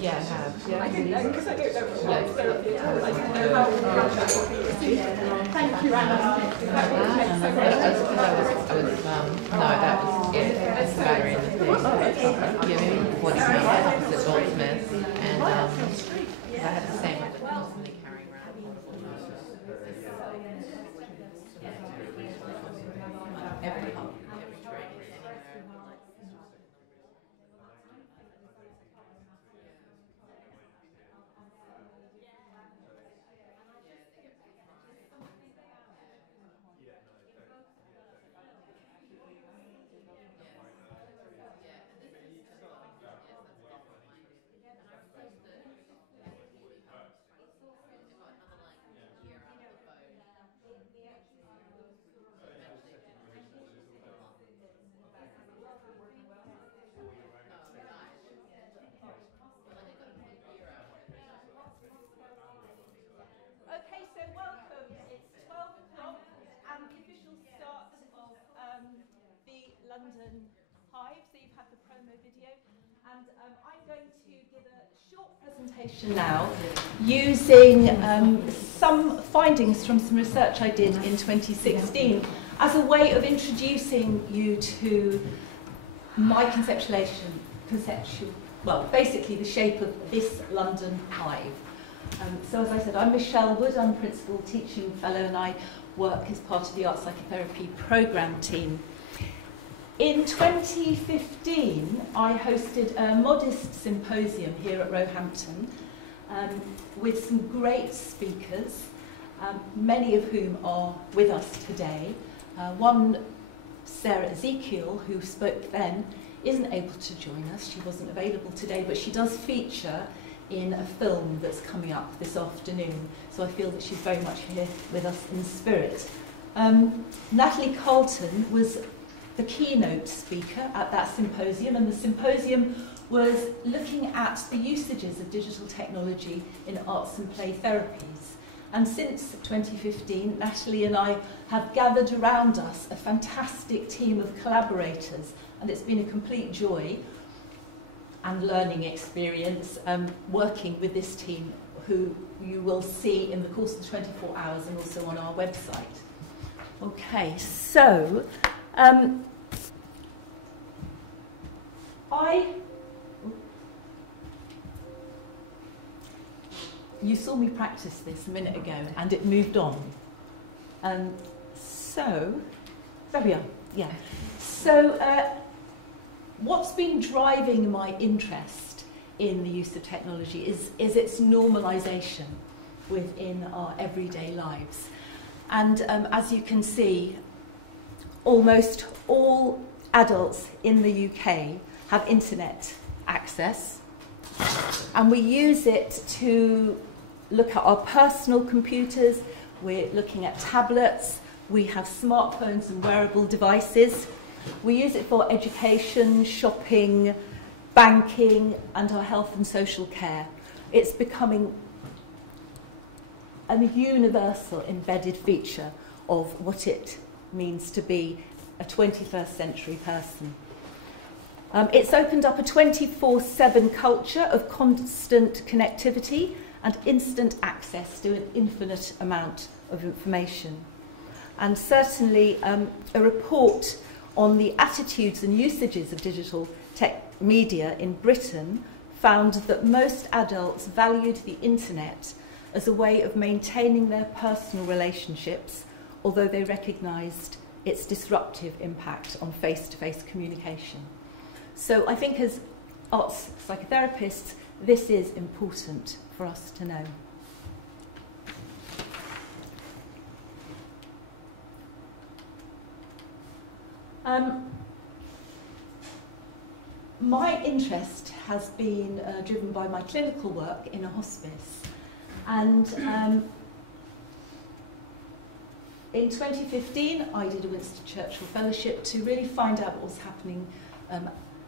Yeah, I have. Yeah. I didn't know because I don't know what therapy is. I didn't know Thank you, Anna. That would make so much sense. No, that was the battery in the thing. Yeah, maybe what it's not, the Goldsmith, and I had the same with the constantly carrying around every hub, every training. Okay, so welcome. It's 12 o'clock and the official start of the London Hive. So you've had the promo video, and I'm going to give a short presentation now using some findings from some research I did in 2016 as a way of introducing you to my basically the shape of this London Hive. So as I said, I'm Michelle Wood, I'm Principal Teaching Fellow, and I work as part of the Art Psychotherapy Programme team. In 2015, I hosted a modest symposium here at Roehampton with some great speakers, many of whom are with us today. One, Sarah Ezekiel, who spoke then, isn't able to join us. She wasn't available today, but she does feature in a film that's coming up this afternoon. So I feel that she's very much here with us in spirit. Natalie Carlton was the keynote speaker at that symposium, and the symposium was looking at the usages of digital technology in arts and play therapies. And since 2015, Natalie and I have gathered around us a fantastic team of collaborators, and it's been a complete joy and learning experience working with this team, who you will see in the course of the 24 hours and also on our website. Okay, so you saw me practice this a minute ago and it moved on. So, there we are, yeah. So, what's been driving my interest in the use of technology is its normalisation within our everyday lives. And as you can see, almost all adults in the UK have internet access, and we use it to look at our personal computers, we're looking at tablets, we have smartphones and wearable devices. We use it for education, shopping, banking, and our health and social care. It's becoming a universal embedded feature of what it means to be a 21st century person. It's opened up a 24/7 culture of constant connectivity and instant access to an infinite amount of information. And certainly a report on the attitudes and usages of digital tech media in Britain found that most adults valued the internet as a way of maintaining their personal relationships, although they recognised its disruptive impact on face-to-face communication. So I think as arts psychotherapists, this is important for us to know. My interest has been driven by my clinical work in a hospice, and in 2015 I did a Winston Churchill Fellowship to really find out what was happening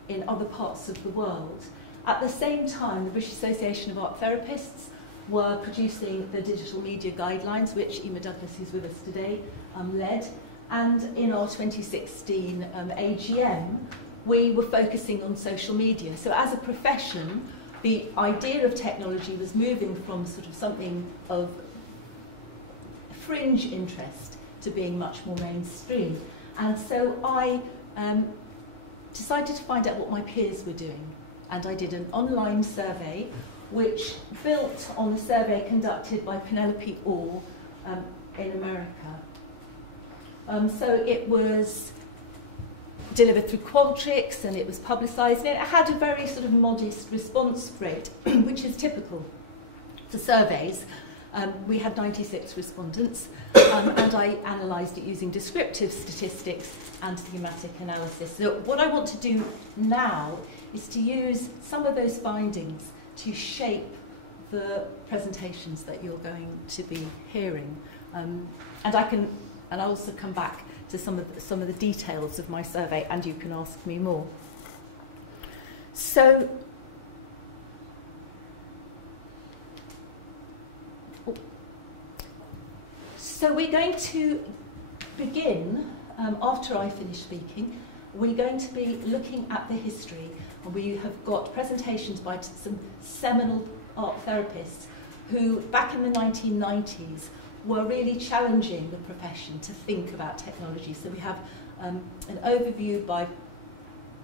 in other parts of the world. At the same time, the British Association of Art Therapists were producing the digital media guidelines, which Emma Douglas, who's with us today, led. And in our 2016 AGM, we were focusing on social media. So as a profession, the idea of technology was moving from sort of something of fringe interest to being much more mainstream. And so I decided to find out what my peers were doing. And I did an online survey which built on the survey conducted by Penelope Orr in America. So it was delivered through Qualtrics and it was publicised, and it had a very sort of modest response rate, which is typical for surveys. We had 96 respondents, and I analysed it using descriptive statistics and thematic analysis. So what I want to do now is to use some of those findings to shape the presentations that you're going to be hearing. And I'll also come back to some of the details of my survey, and you can ask me more. So, we're going to begin, after I finish speaking, we're going to be looking at the history, and we have got presentations by some seminal art therapists who, back in the 1990s, were really challenging the profession to think about technology. So we have an overview by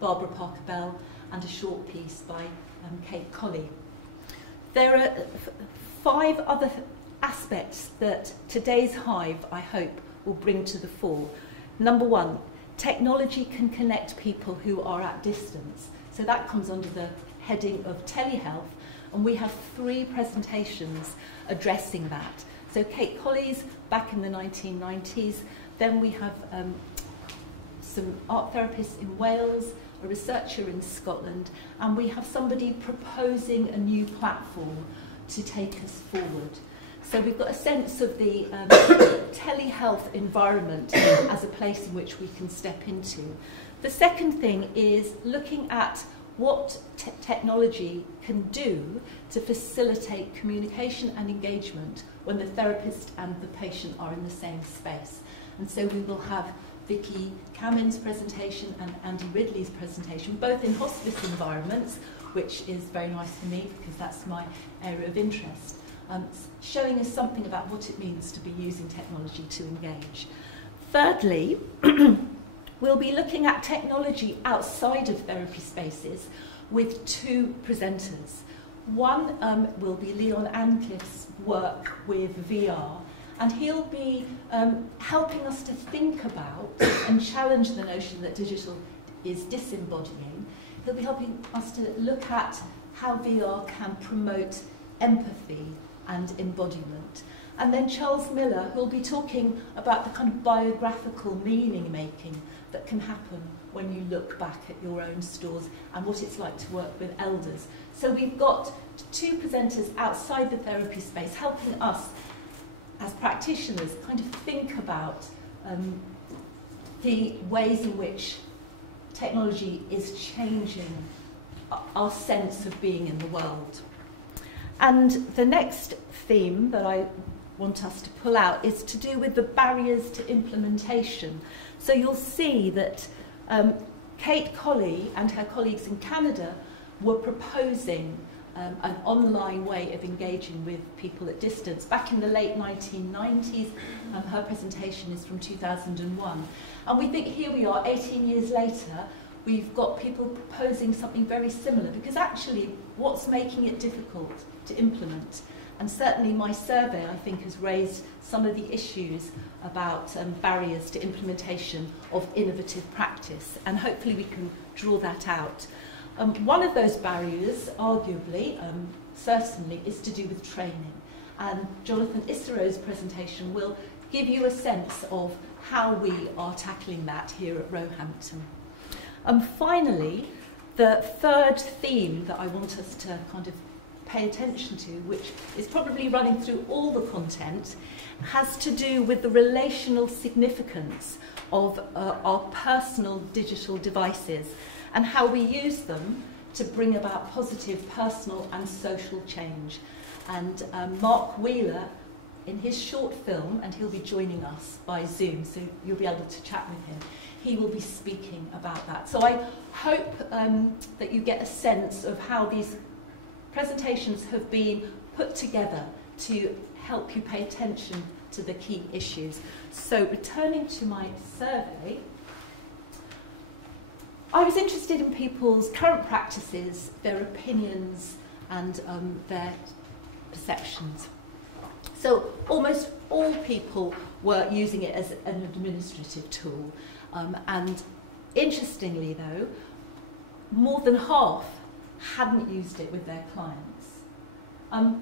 Barbara Parker Bell and a short piece by Kate Colley. There are 5 other aspects that today's Hive, I hope, will bring to the fore. Number 1, technology can connect people who are at distance. So that comes under the heading of telehealth, and we have 3 presentations addressing that. So Kate Colley's back in the 1990s, then we have some art therapists in Wales, a researcher in Scotland, and we have somebody proposing a new platform to take us forward. So we've got a sense of the telehealth environment as a place in which we can step into. The second thing is looking at what technology can do to facilitate communication and engagement when the therapist and the patient are in the same space. And so we will have Vicky Camin's presentation and Andy Ridley's presentation, both in hospice environments, which is very nice for me because that's my area of interest, showing us something about what it means to be using technology to engage. Thirdly, we'll be looking at technology outside of therapy spaces with 2 presenters. One will be Leon Ancliffe's work with VR, and he'll be helping us to think about and challenge the notion that digital is disembodying. He'll be helping us to look at how VR can promote empathy and embodiment. And then Charles Miller, who'll be talking about the kind of biographical meaning making that can happen when you look back at your own stores and what it's like to work with elders. So we've got 2 presenters outside the therapy space helping us as practitioners kind of think about the ways in which technology is changing our sense of being in the world. And the next theme that I want us to pull out is to do with the barriers to implementation. So you'll see that Kate Colley and her colleagues in Canada were proposing an online way of engaging with people at distance. Back in the late 1990s, her presentation is from 2001. And we think here we are, 18 years later, we've got people proposing something very similar, because actually what's making it difficult to implement? And certainly my survey, I think, has raised some of the issues about barriers to implementation of innovative practice, and hopefully we can draw that out. One of those barriers, arguably, certainly, is to do with training. And Jonathan Issero's presentation will give you a sense of how we are tackling that here at Roehampton. Finally, the third theme that I want us to kind of pay attention to, which is probably running through all the content, has to do with the relational significance of our personal digital devices and how we use them to bring about positive personal and social change. And Mark Wheeler in his short film, and he'll be joining us by Zoom, so you'll be able to chat with him. He will be speaking about that. So I hope that you get a sense of how these presentations have been put together to help you pay attention to the key issues. So returning to my survey, I was interested in people's current practices, their opinions, and their perceptions. So almost all people were using it as an administrative tool. And interestingly though, more than half hadn't used it with their clients.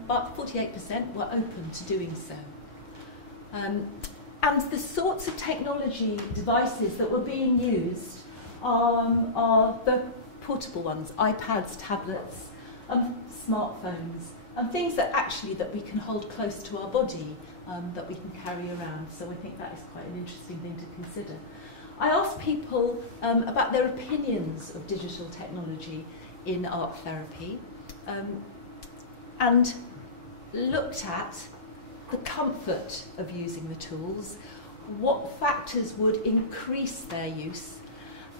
But 48% were open to doing so. And the sorts of technology devices that were being used are the portable ones, iPads, tablets, smartphones, and things that we can hold close to our body, that we can carry around. So I think that is quite an interesting thing to consider. I asked people about their opinions of digital technology in art therapy, and looked at the comfort of using the tools, what factors would increase their use,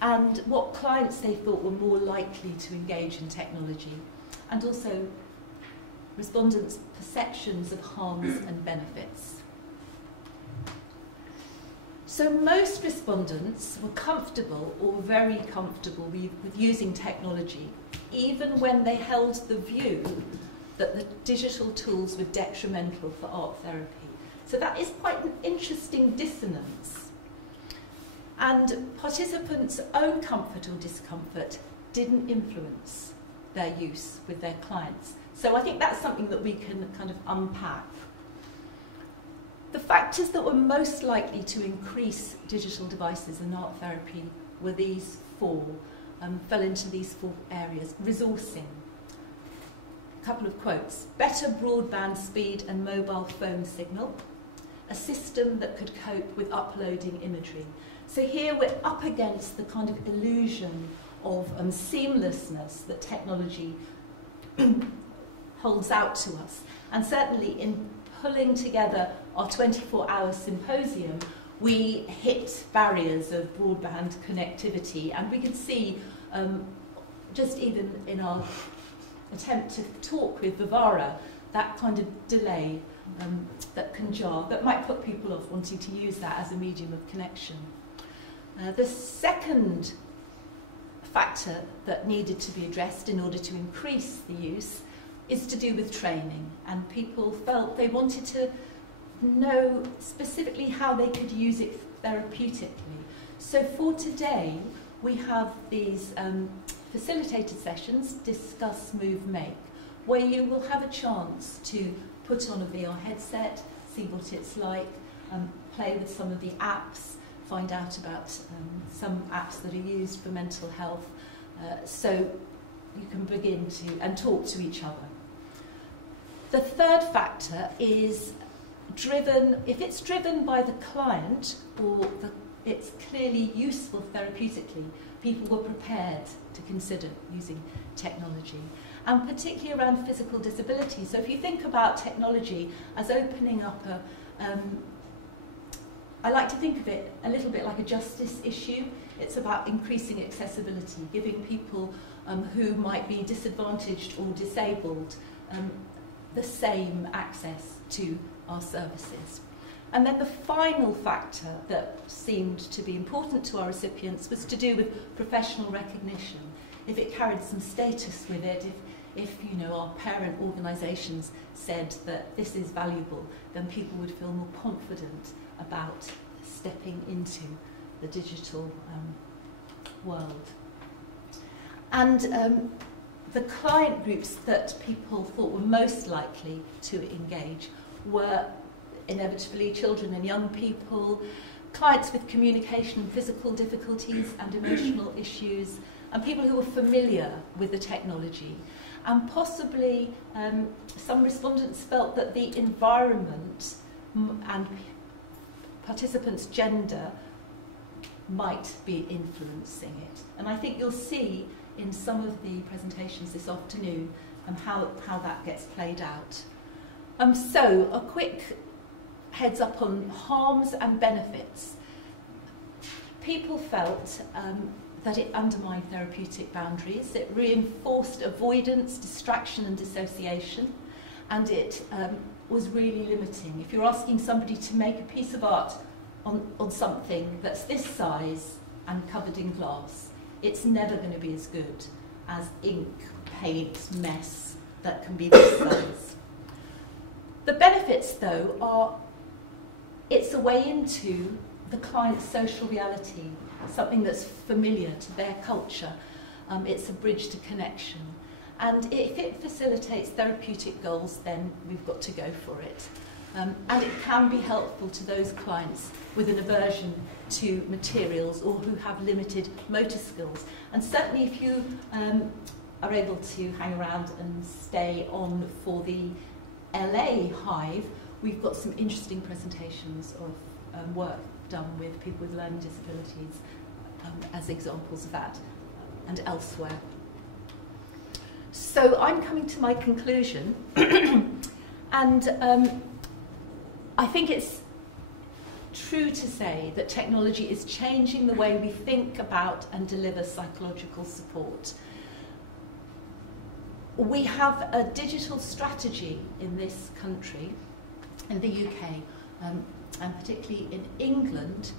and what clients they thought were more likely to engage in technology, and also respondents' perceptions of harms and benefits. So most respondents were comfortable or very comfortable with using technology, even when they held the view that the digital tools were detrimental for art therapy. So that is quite an interesting dissonance. And participants' own comfort or discomfort didn't influence their use with their clients. So I think that's something that we can kind of unpack. The factors that were most likely to increase digital devices in art therapy were these four, fell into these four areas. Resourcing. A couple of quotes. Better broadband speed and mobile phone signal. A system that could cope with uploading imagery. So here we're up against the kind of illusion of seamlessness that technology holds out to us. And certainly in pulling together our 24-hour symposium, we hit barriers of broadband connectivity, and we can see, just even in our attempt to talk with Vivara, that kind of delay that can jar, that might put people off wanting to use that as a medium of connection. The second factor that needed to be addressed in order to increase the use is to do with training, and people felt they wanted to know specifically how they could use it therapeutically. So for today, we have these facilitated sessions, Discuss, Move, Make, where you will have a chance to put on a VR headset, see what it's like, play with some of the apps, find out about some apps that are used for mental health, so you can begin to and talk to each other. The third factor is driven, if it's driven by the client or it's clearly useful therapeutically, people were prepared to consider using technology, and particularly around physical disability. So if you think about technology as opening up I like to think of it a little bit like a justice issue. It's about increasing accessibility, giving people who might be disadvantaged or disabled the same access to our services. And then the final factor that seemed to be important to our recipients was to do with professional recognition. If it carried some status with it, if you know, our parent organisations said that this is valuable, then people would feel more confident about stepping into the digital world. And the client groups that people thought were most likely to engage were inevitably children and young people, clients with communication and physical difficulties and emotional issues, and people who were familiar with the technology. And possibly some respondents felt that the environment and participants' gender might be influencing it. And I think you'll see in some of the presentations this afternoon how that gets played out. So a quick heads up on harms and benefits. People felt that it undermined therapeutic boundaries, it reinforced avoidance, distraction and dissociation, and it was really limiting. If you're asking somebody to make a piece of art on something that's this size and covered in glass, it's never going to be as good as ink, paint, mess that can be this size. The benefits, though, are it's a way into the client's social reality, something that's familiar to their culture. It's a bridge to connection. And if it facilitates therapeutic goals, then we've got to go for it. And it can be helpful to those clients with an aversion to materials or who have limited motor skills. And certainly if you are able to hang around and stay on for the LA Hive, we've got some interesting presentations of work done with people with learning disabilities as examples of that, and elsewhere. So I'm coming to my conclusion, and I think it's true to say that technology is changing the way we think about and deliver psychological support. We have a digital strategy in this country, in the UK, and particularly in England,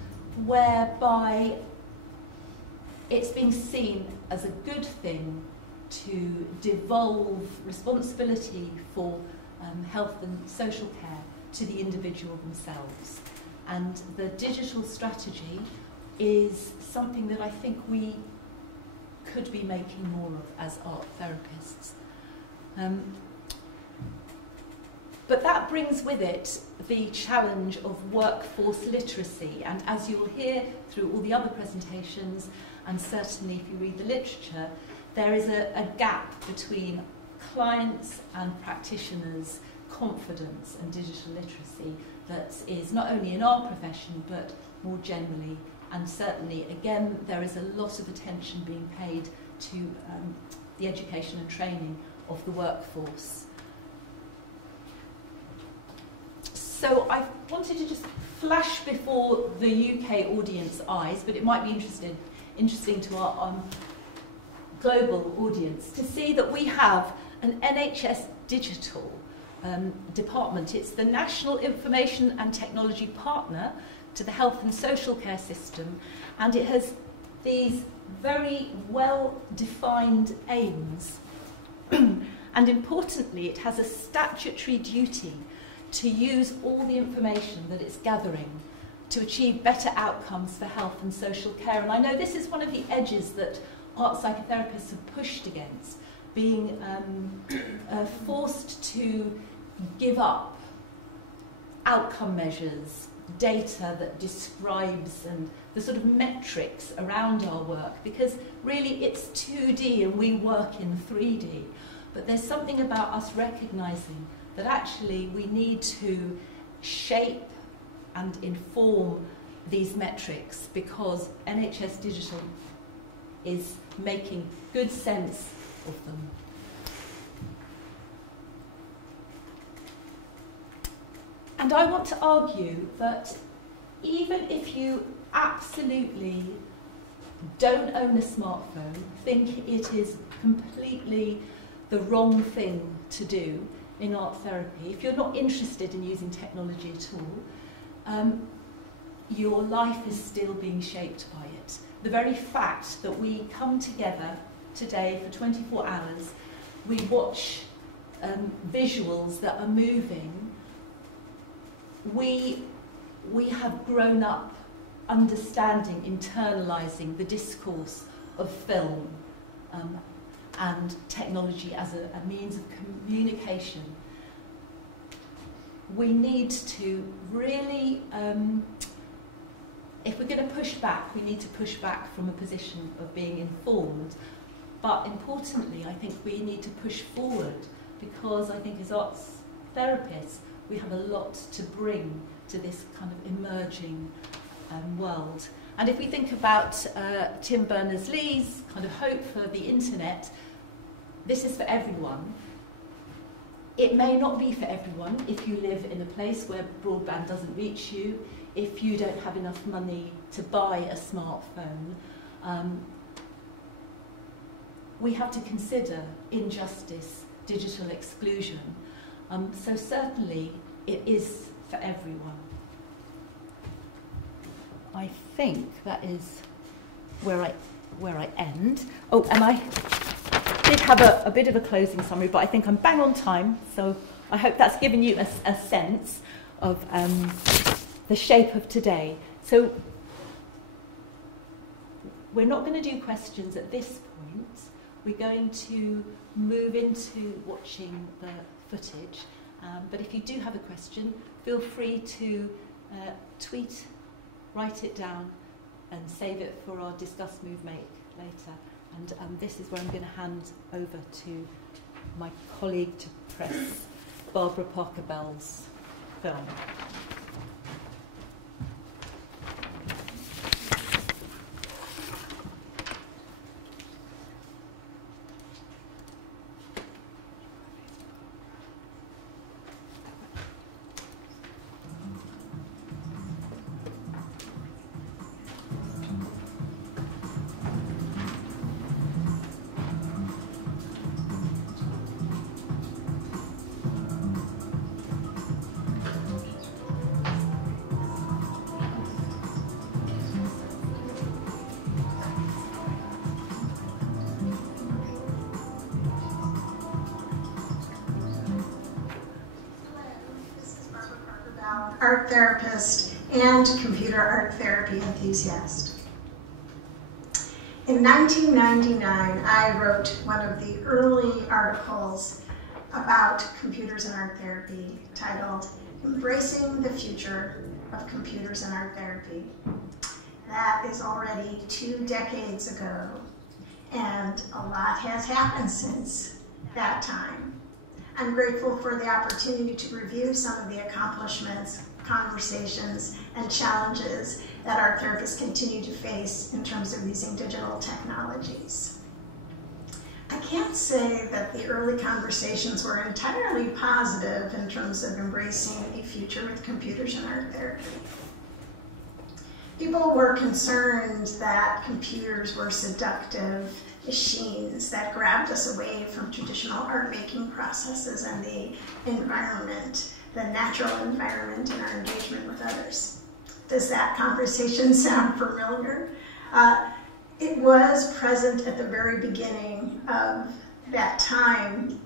whereby it's being seen as a good thing to devolve responsibility for health and social care to the individual themselves. And the digital strategy is something that I think we could be making more of as art therapists. But that brings with it the challenge of workforce literacy, and as you will hear through all the other presentations, and certainly if you read the literature, there is a gap between clients and practitioners' confidence and digital literacy that is not only in our profession but more generally, and certainly again there is a lot of attention being paid to the education and training of the workforce. So I wanted to just flash before the UK audience eyes, but it might be interesting to our global audience to see that we have an NHS Digital Department. It's the National Information and Technology Partner to the health and social care system, and it has these very well-defined aims. And importantly, it has a statutory duty to use all the information that it's gathering to achieve better outcomes for health and social care. And I know this is one of the edges that art psychotherapists have pushed against, being forced to give up outcome measures, data that describes and the sort of metrics around our work, because really it's 2D and we work in 3D. But there's something about us recognising that actually we need to shape and inform these metrics, because NHS Digital is making good sense of them. And I want to argue that even if you absolutely don't own a smartphone, think it is completely the wrong thing to do in art therapy, if you're not interested in using technology at all, your life is still being shaped by it. The very fact that we come together today for 24 hours, we watch visuals that are moving, we have grown up understanding, internalising the discourse of film and technology as a means of communication. We need to really, if we're going to push back, we need to push back from a position of being informed. But importantly, I think we need to push forward, because I think as arts therapists, we have a lot to bring to this kind of emerging world. And if we think about Tim Berners-Lee's kind of hope for the internet, this is for everyone. It may not be for everyone if you live in a place where broadband doesn't reach you, if you don't have enough money to buy a smartphone. We have to consider injustice, digital exclusion. So certainly it is for everyone. I think that is where I end. Oh, and I did have a bit of a closing summary, but I think I'm bang on time, so I hope that's given you a sense of the shape of today. So we're not going to do questions at this point. We're going to move into watching the footage, but if you do have a question, feel free to tweet, write it down, and save it for our Discuss, Move, Make later. And this is where I'm going to hand over to my colleague to press Barbara Parker Bell's film. Art therapist and computer art therapy enthusiast. In 1999, I wrote one of the early articles about computers and art therapy titled Embracing the Future of Computers and Art Therapy. That is already 2 decades ago, and a lot has happened since that time. I'm grateful for the opportunity to review some of the accomplishments, conversations, and challenges that art therapists continue to face in terms of using digital technologies. I can't say that the early conversations were entirely positive in terms of embracing a future with computers and art therapy. People were concerned that computers were seductive machines that grabbed us away from traditional art-making processes and the environment, the natural environment, and our engagement with others. Does that conversation sound familiar? It was present at the very beginning of that time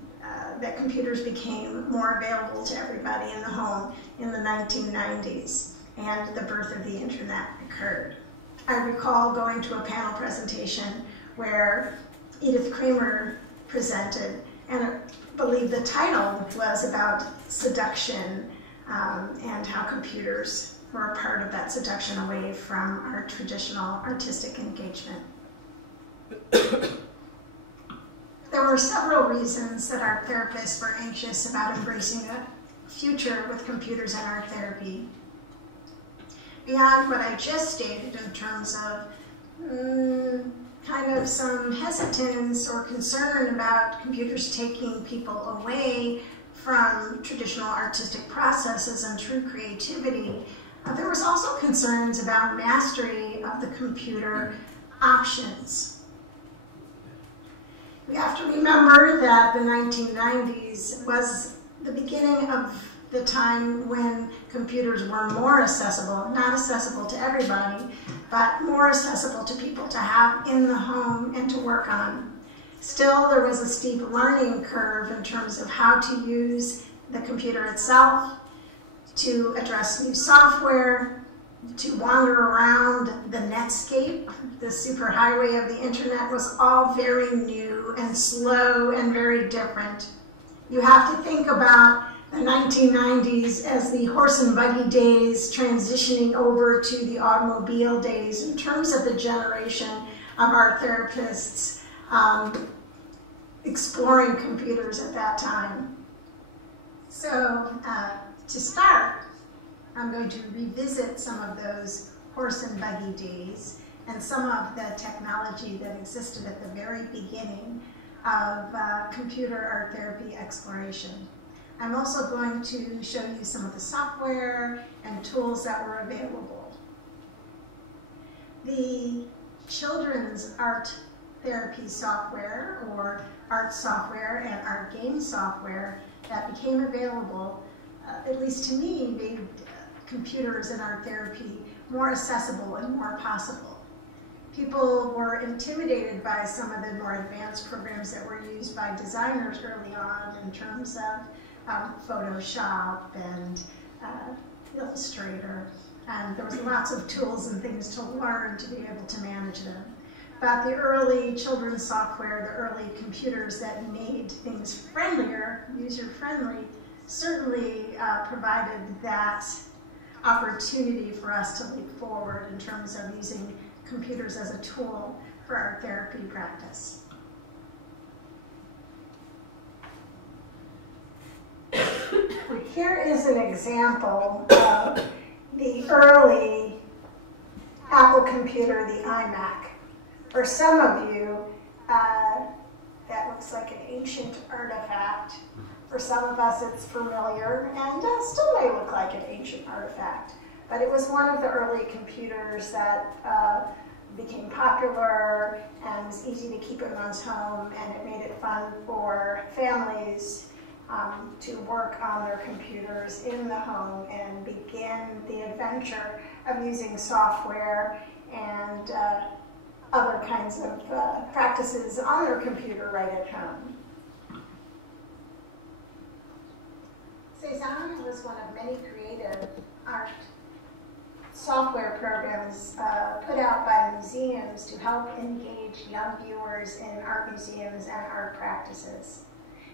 that computers became more available to everybody in the home in the 1990s, and the birth of the internet occurred. I recall going to a panel presentation where Edith Kramer presented, and I believe the title was about seduction and how computers were a part of that seduction away from our traditional artistic engagement. There were several reasons that art therapists were anxious about embracing a future with computers and art therapy. Beyond what I just stated in terms of kind of some hesitance or concern about computers taking people away from traditional artistic processes and true creativity, there was also concerns about mastery of the computer options. We have to remember that the 1990s was the beginning of the time when computers were more accessible, not accessible to everybody, but more accessible to people to have in the home and to work on. Still, there was a steep learning curve in terms of how to use the computer itself, to address new software, to wander around the netscape. The superhighway of the internet was all very new and slow and very different. You have to think about the 1990s as the horse and buggy days transitioning over to the automobile days in terms of the generation of our therapists exploring computers at that time. So to start, I'm going to revisit some of those horse and buggy days and some of the technology that existed at the very beginning of computer art therapy exploration. I'm also going to show you some of the software and tools that were available. The children's art therapy software, or art software and art game software that became available, at least to me, made computers and art therapy more accessible and more possible. People were intimidated by some of the more advanced programs that were used by designers early on in terms of Photoshop and Illustrator. And there was lots of tools and things to learn to be able to manage them. But the early children's software, the early computers that made things friendlier, user-friendly, certainly provided that opportunity for us to leap forward in terms of using computers as a tool for our therapy practice. Here is an example of the early Apple computer, the iMac. For some of you, that looks like an ancient artifact. For some of us, it's familiar and still may look like an ancient artifact. But it was one of the early computers that became popular and was easy to keep in one's home, and it made it fun for families to work on their computers in the home and begin the adventure of using software and other kinds of practices on their computer right at home. Cézanne was one of many creative art software programs put out by museums to help engage young viewers in art museums and art practices.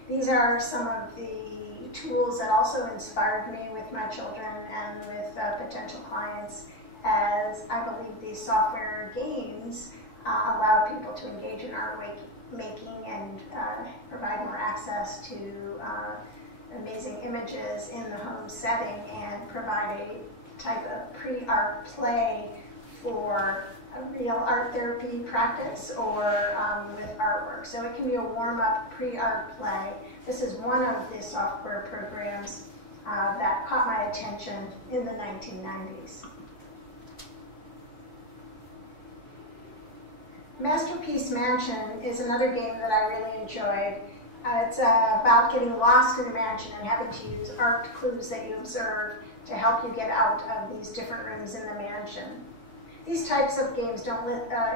These are some of the tools that also inspired me with my children and with potential clients, as I believe these software games allow people to engage in art making and provide more access to amazing images in the home setting and provide a type of pre-art play for a real art therapy practice or with artwork. So it can be a warm-up pre-art play. This is one of the software programs that caught my attention in the 1990s. Masterpiece Mansion is another game that I really enjoyed. It's about getting lost in a mansion and having to use art clues that you observe to help you get out of these different rooms in the mansion. These types of games don't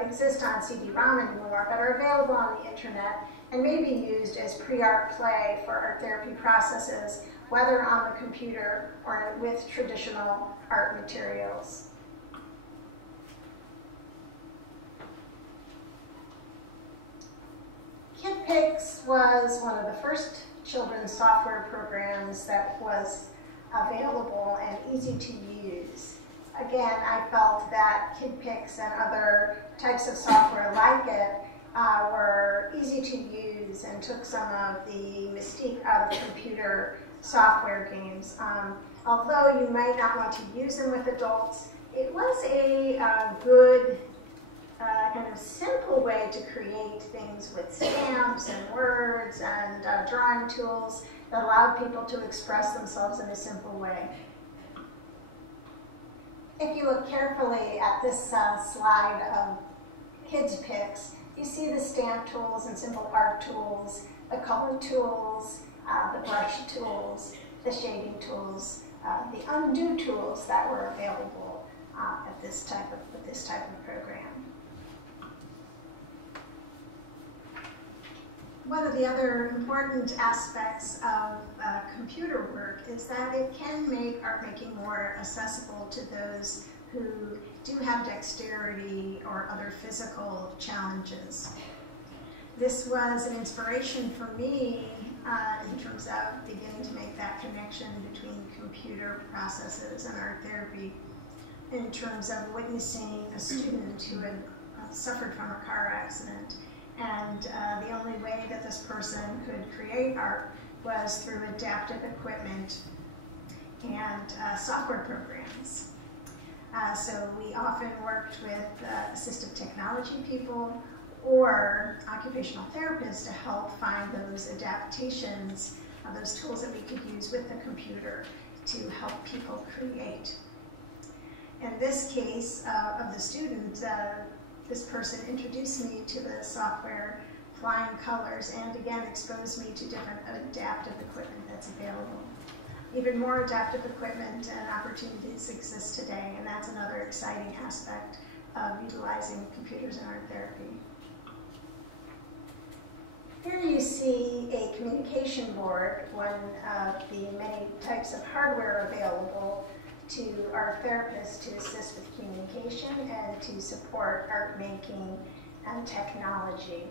exist on CD-ROM anymore, but are available on the internet and may be used as pre-art play for art therapy processes, whether on the computer or with traditional art materials. KidPix was one of the first children's software programs that was available and easy to use. Again, I felt that KidPix and other types of software like it were easy to use and took some of the mystique out of computer software games. Although you might not want to use them with adults, it was a good kind of simple way to create things with stamps and words and drawing tools that allowed people to express themselves in a simple way. If you look carefully at this slide of KidPix, you see the stamp tools and simple art tools, the color tools, the brush tools, the shading tools, the undo tools that were available with this type of program. One of the other important aspects of computer work is that it can make art making more accessible to those who do have dexterity or other physical challenges. This was an inspiration for me in terms of beginning to make that connection between computer processes and art therapy, in terms of witnessing a student who had suffered from a car accident. And the only way that this person could create art was through adaptive equipment and software programs. So we often worked with assistive technology people or occupational therapists to help find those adaptations, those tools that we could use with the computer to help people create. In this case of the student, this person introduced me to the software Flying Colors and again exposed me to different adaptive equipment that's available. Even more adaptive equipment and opportunities exist today, and that's another exciting aspect of utilizing computers in art therapy. Here you see a communication board, one of the many types of hardware available to art therapists to assist with communication and to support art making and technology.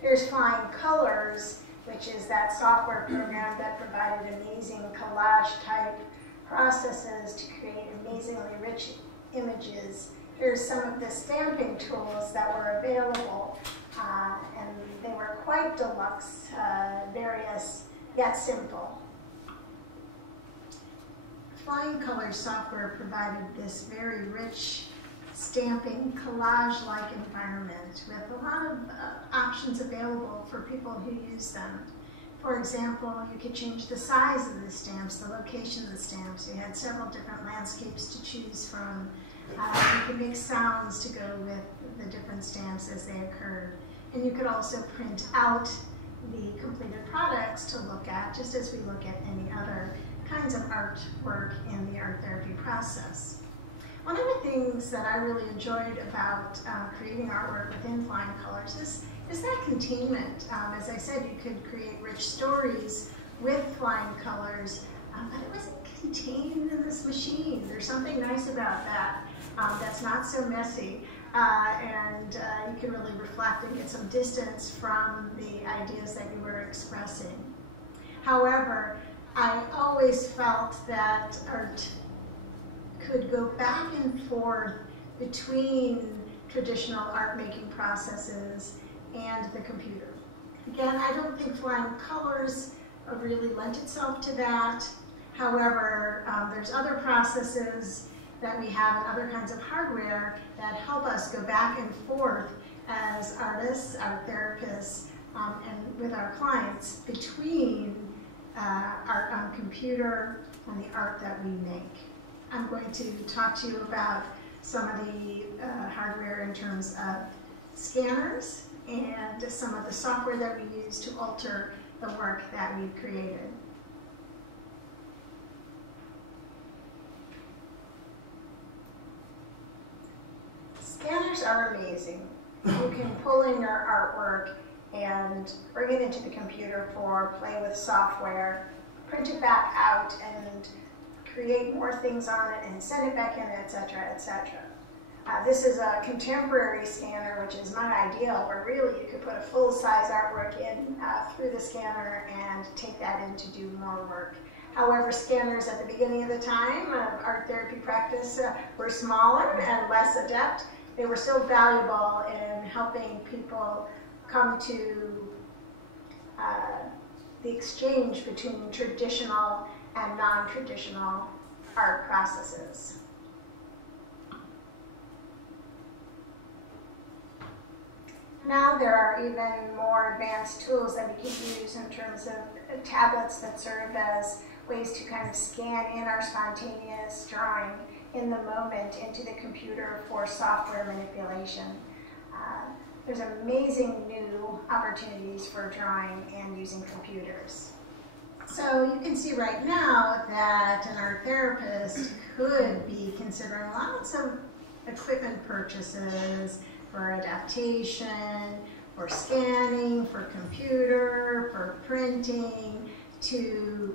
Here's Flying Colors, which is that software program that provided amazing collage type processes to create amazingly rich images. Here's some of the stamping tools that were available, and they were quite deluxe, various yet simple. Flying Colors software provided this very rich stamping collage-like environment with a lot of options available for people who use them. For example, you could change the size of the stamps, the location of the stamps. You had several different landscapes to choose from. You could make sounds to go with the different stamps as they occurred. And you could also print out the completed products to look at, just as we look at any other kinds of artwork in the art therapy process. One of the things that I really enjoyed about creating artwork within Flying Colors is that containment. As I said, you could create rich stories with Flying Colors, but it wasn't contained in this machine. There's something nice about that that's not so messy, and you can really reflect and get some distance from the ideas that you were expressing. However, I always felt that art could go back and forth between traditional art-making processes and the computer. Again, I don't think Flying Colors really lent itself to that. However, there's other processes that we have and other kinds of hardware that help us go back and forth as artists, art therapists, and with our clients between art on computer and the art that we make. I'm going to talk to you about some of the hardware in terms of scanners and some of the software that we use to alter the work that we've created. Scanners are amazing. You can pull in your artwork and bring it into the computer for play with software, print it back out, and create more things on it and send it back in, etc., etc. This is a contemporary scanner, which is not ideal, where really you could put a full-size artwork in through the scanner and take that in to do more work. However, scanners at the beginning of the time of art therapy practice were smaller and less adept. They were still valuable in helping people come to the exchange between traditional and non-traditional art processes. Now there are even more advanced tools that we can use in terms of tablets that serve as ways to kind of scan in our spontaneous drawing in the moment into the computer for software manipulation. There's amazing new opportunities for drawing and using computers. So you can see right now that an art therapist could be considering lots of equipment purchases for adaptation, for scanning, for computer, for printing, to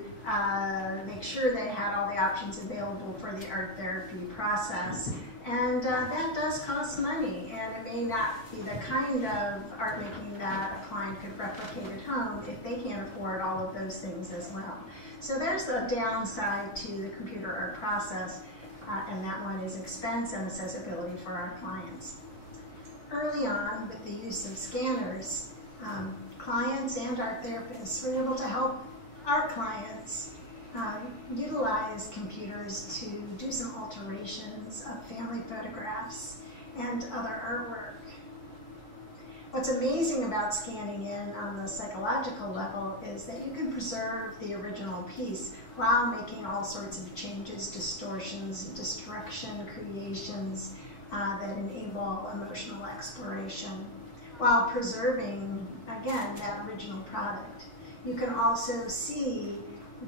make sure they had all the options available for the art therapy process. And that does cost money, and it may not be the kind of art making that a client could replicate at home if they can't afford all of those things as well. So there's the downside to the computer art process, and that one is expense and accessibility for our clients. Early on, with the use of scanners, clients and art therapists were able to help our clients utilize computers to do some alterations of family photographs and other artwork. What's amazing about scanning in on the psychological level is that you can preserve the original piece while making all sorts of changes, distortions, destruction, creations that enable emotional exploration, while preserving, again, that original product. You can also see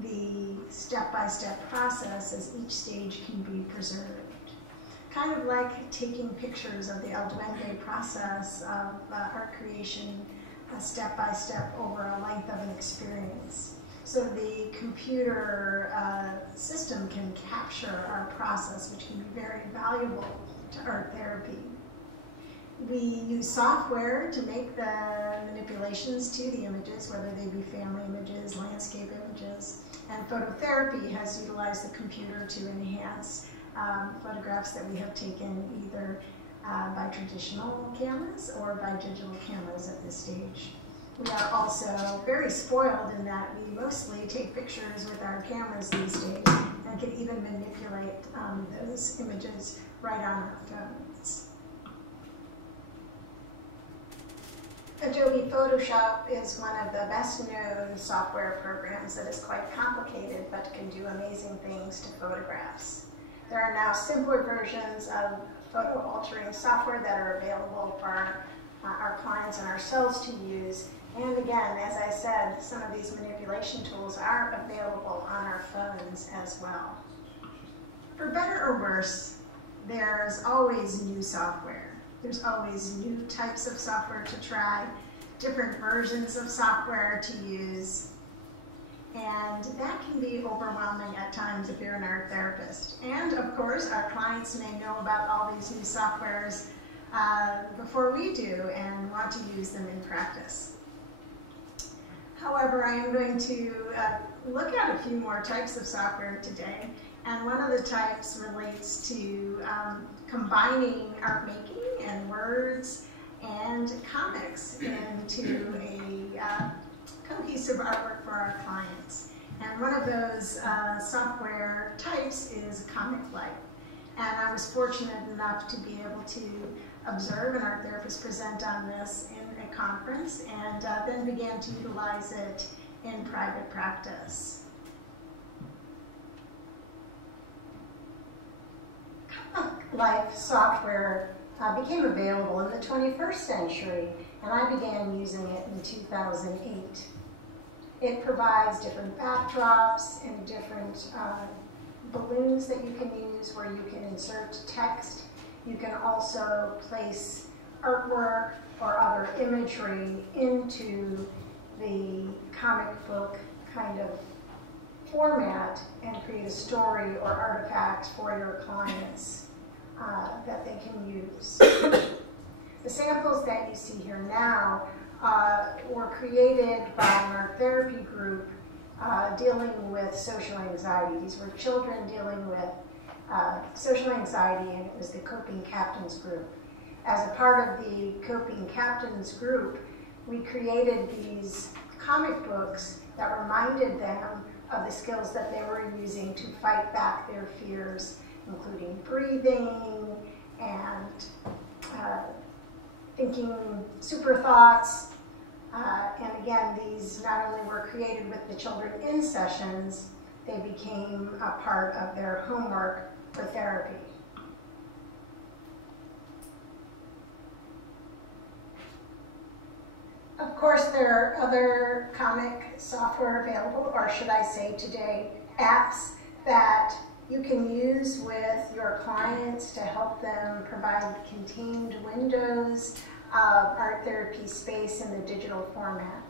the step-by-step process as each stage can be preserved. Kind of like taking pictures of the El Duende process of art creation step-by-step over a length of an experience. So the computer system can capture our process, which can be very valuable to art therapy. We use software to make the manipulations to the images, whether they be family images, landscape images, and phototherapy has utilized the computer to enhance photographs that we have taken either by traditional cameras or by digital cameras at this stage. We are also very spoiled in that we mostly take pictures with our cameras these days and can even manipulate those images right on our phones. Adobe Photoshop is one of the best known software programs that is quite complicated but can do amazing things to photographs. There are now simpler versions of photo altering software that are available for our clients and ourselves to use. And again, as I said, some of these manipulation tools are available on our phones as well. For better or worse, there's always new software. There's always new types of software to try, different versions of software to use. And that can be overwhelming at times if you're an art therapist. And of course, our clients may know about all these new softwares before we do and want to use them in practice. However, I am going to look at a few more types of software today. And one of the types relates to combining art making and words and comics into a cohesive artwork for our clients. And one of those software types is Comic Life. And I was fortunate enough to be able to observe an art therapist present on this in a conference and then began to utilize it in private practice. Comic Life software became available in the 21st century, and I began using it in 2008. It provides different backdrops and different balloons that you can use where you can insert text. You can also place artwork or other imagery into the comic book kind of format and create a story or artifact for your clients that they can use. The samples that you see here now were created by an art therapy group dealing with social anxiety. These were children dealing with social anxiety, and it was the Coping Captains group. As a part of the Coping Captains group, we created these comic books that reminded them of the skills that they were using to fight back their fears, including breathing and thinking super thoughts. And again, these not only were created with the children in sessions, they became a part of their homework for therapy. Of course, there are other comic software available, or should I say today, apps that you can use with your clients to help them provide contained windows of art therapy space in the digital format.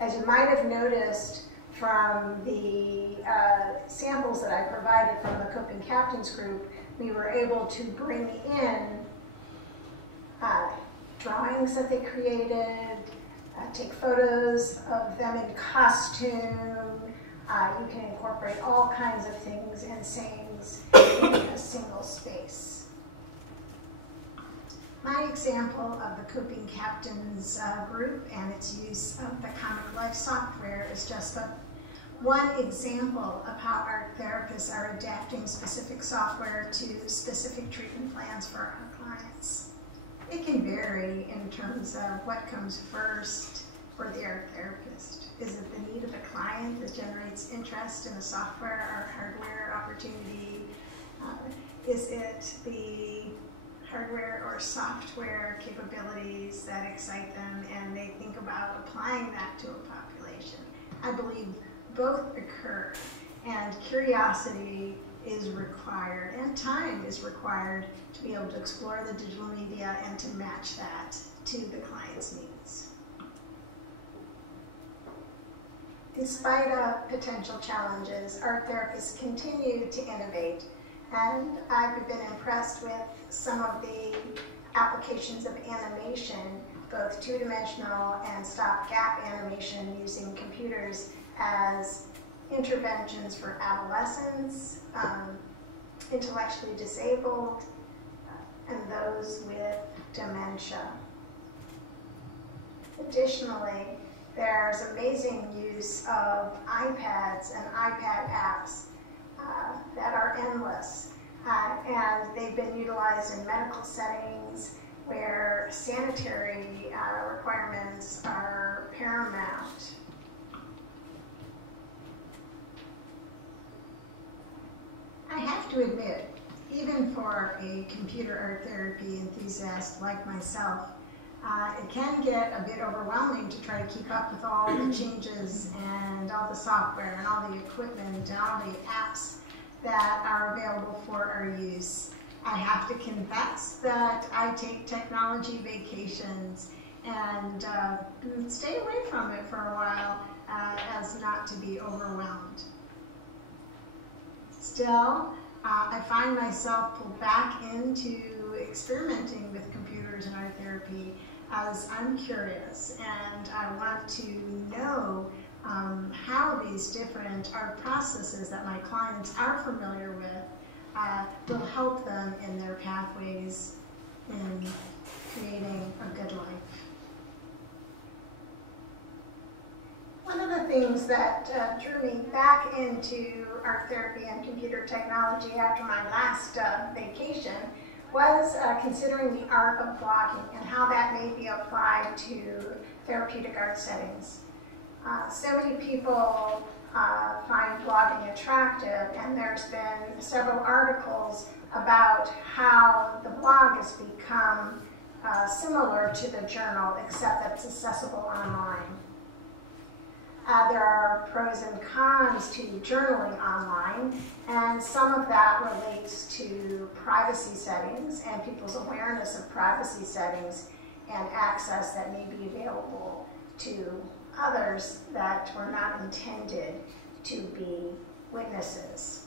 As you might have noticed from the samples that I provided from the Coping Captains group, we were able to bring in drawings that they created, take photos of them in costume. You can incorporate all kinds of things and sayings in a single space. My example of the Coping Captains group and its use of the Comic Life software is just one example of how art therapists are adapting specific software to specific treatment plans for our clients. it can vary in terms of what comes first for the art therapist. Is it the need of the client that generates interest in a software or hardware opportunity? Is it the hardware or software capabilities that excite them and they think about applying that to a population? I believe both occur, and curiosity is required and time is required to be able to explore the digital media and to match that to the client's needs. In spite of potential challenges, art therapists continue to innovate, and I've been impressed with some of the applications of animation, both two-dimensional and stopgap animation using computers as interventions for adolescents, intellectually disabled, and those with dementia. Additionally, there's amazing use of iPads and iPad apps that are endless, and they've been utilized in medical settings where sanitary requirements are paramount. I have to admit, even for a computer art therapy enthusiast like myself, it can get a bit overwhelming to try to keep up with all the changes and all the software and all the equipment and all the apps that are available for our use. I have to confess that I take technology vacations and stay away from it for a while as not to be overwhelmed. Still, I find myself pulled back into experimenting with computers and art therapy as I'm curious, and I want to know how these different art processes that my clients are familiar with will help them in their pathways in creating a good life. One of the things that drew me back into art therapy and computer technology after my last vacation was considering the art of blogging and how that may be applied to therapeutic art settings. So many people find blogging attractive, and there's been several articles about how the blog has become similar to the journal, except that it's accessible online. There are pros and cons to journaling online, and some of that relates to privacy settings and people's awareness of privacy settings and access that may be available to others that were not intended to be witnesses.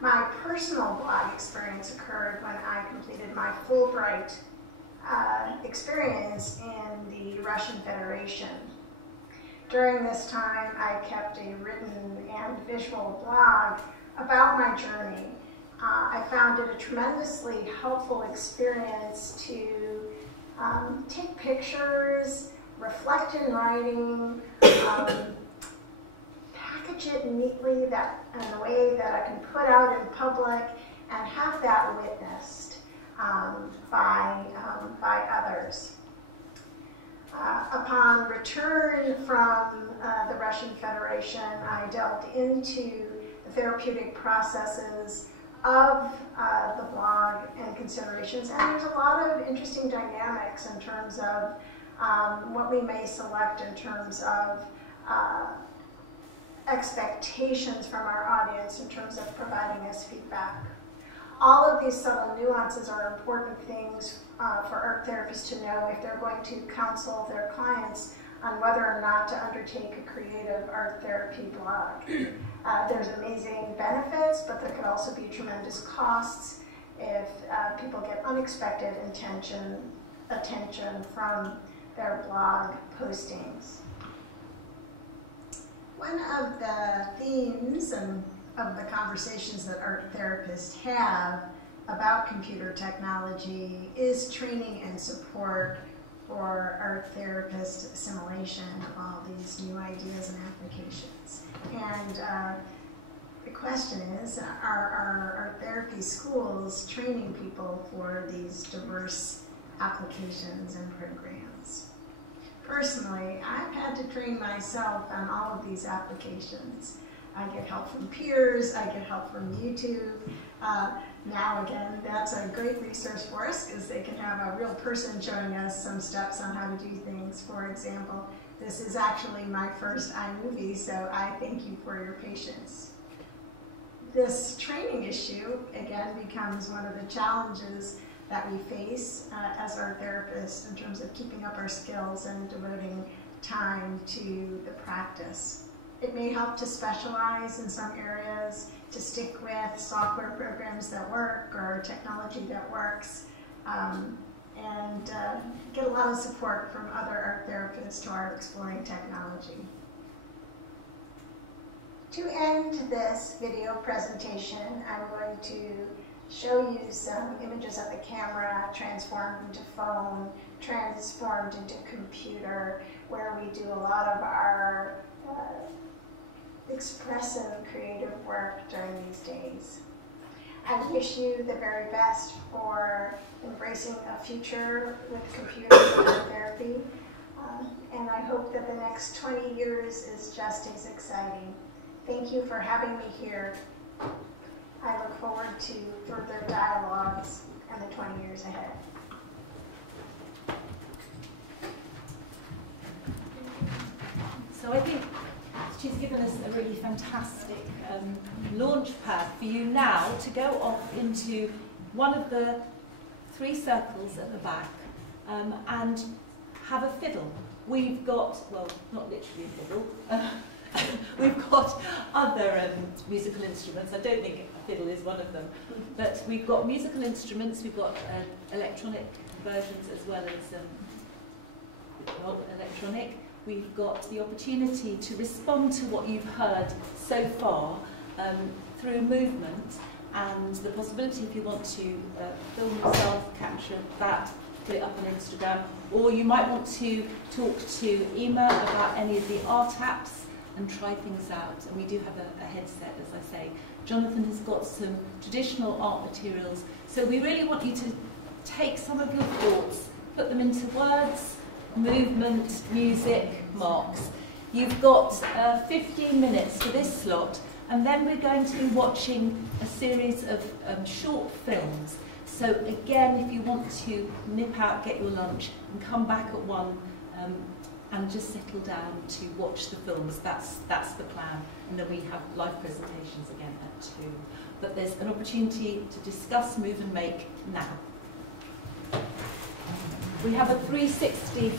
My personal blog experience occurred when I completed my Fulbright experience in the Russian Federation. During this time, I kept a written and visual blog about my journey. I found it a tremendously helpful experience to take pictures, reflect in writing, package it neatly in a way that I can put out in public and have that witnessed by others. Upon return from the Russian Federation, I delved into the therapeutic processes of the blog and considerations, and there's a lot of interesting dynamics in terms of what we may select in terms of expectations from our audience in terms of providing us feedback. All of these subtle nuances are important things for art therapists to know if they're going to counsel their clients on whether or not to undertake a creative art therapy blog. There's amazing benefits, but there could also be tremendous costs if people get unexpected attention from their blog postings. One of the themes of the conversations that art therapists have about computer technology is training and support for art therapist assimilation of all these new ideas and applications. And the question is, are therapy schools training people for these diverse applications and programs? Personally, I've had to train myself on all of these applications. I get help from peers, I get help from YouTube. Now again, that's a great resource for us because they can have a real person showing us some steps on how to do things. For example, this is actually my first iMovie, so I thank you for your patience. This training issue, again, becomes one of the challenges that we face as our therapists in terms of keeping up our skills and devoting time to the practice. It may help to specialize in some areas, to stick with software programs that work or technology that works, and get a lot of support from other art therapists who are exploring technology. To end this video presentation, I'm going to show you some images of the camera transformed into phone, transformed into computer, where we do a lot of our expressive creative work during these days. I wish you the very best for embracing a future with computers and therapy, and I hope that the next 20 years is just as exciting. Thank you for having me here. I look forward to further dialogues in the 20 years ahead. So I think she's given us a really fantastic launch pad for you now to go off into one of the 3 circles at the back and have a fiddle. We've got, well, not literally a fiddle, we've got other musical instruments. I don't think a fiddle is one of them, but we've got musical instruments, we've got electronic versions as well as not electronic. We've got the opportunity to respond to what you've heard so far through movement, and the possibility, if you want to film yourself, capture that, put it up on Instagram, or you might want to talk to Emma about any of the art apps and try things out. And we do have a headset, as I say. Jonathan has got some traditional art materials, so we really want you to take some of your thoughts, put them into words, movement, music, marks. You've got 15 minutes for this slot, and then we're going to be watching a series of short films. So again, if you want to nip out, get your lunch, and come back at 1 and just settle down to watch the films, that's the plan. And then we have live presentations again at 2. But there's an opportunity to discuss, move and make now. We have a 360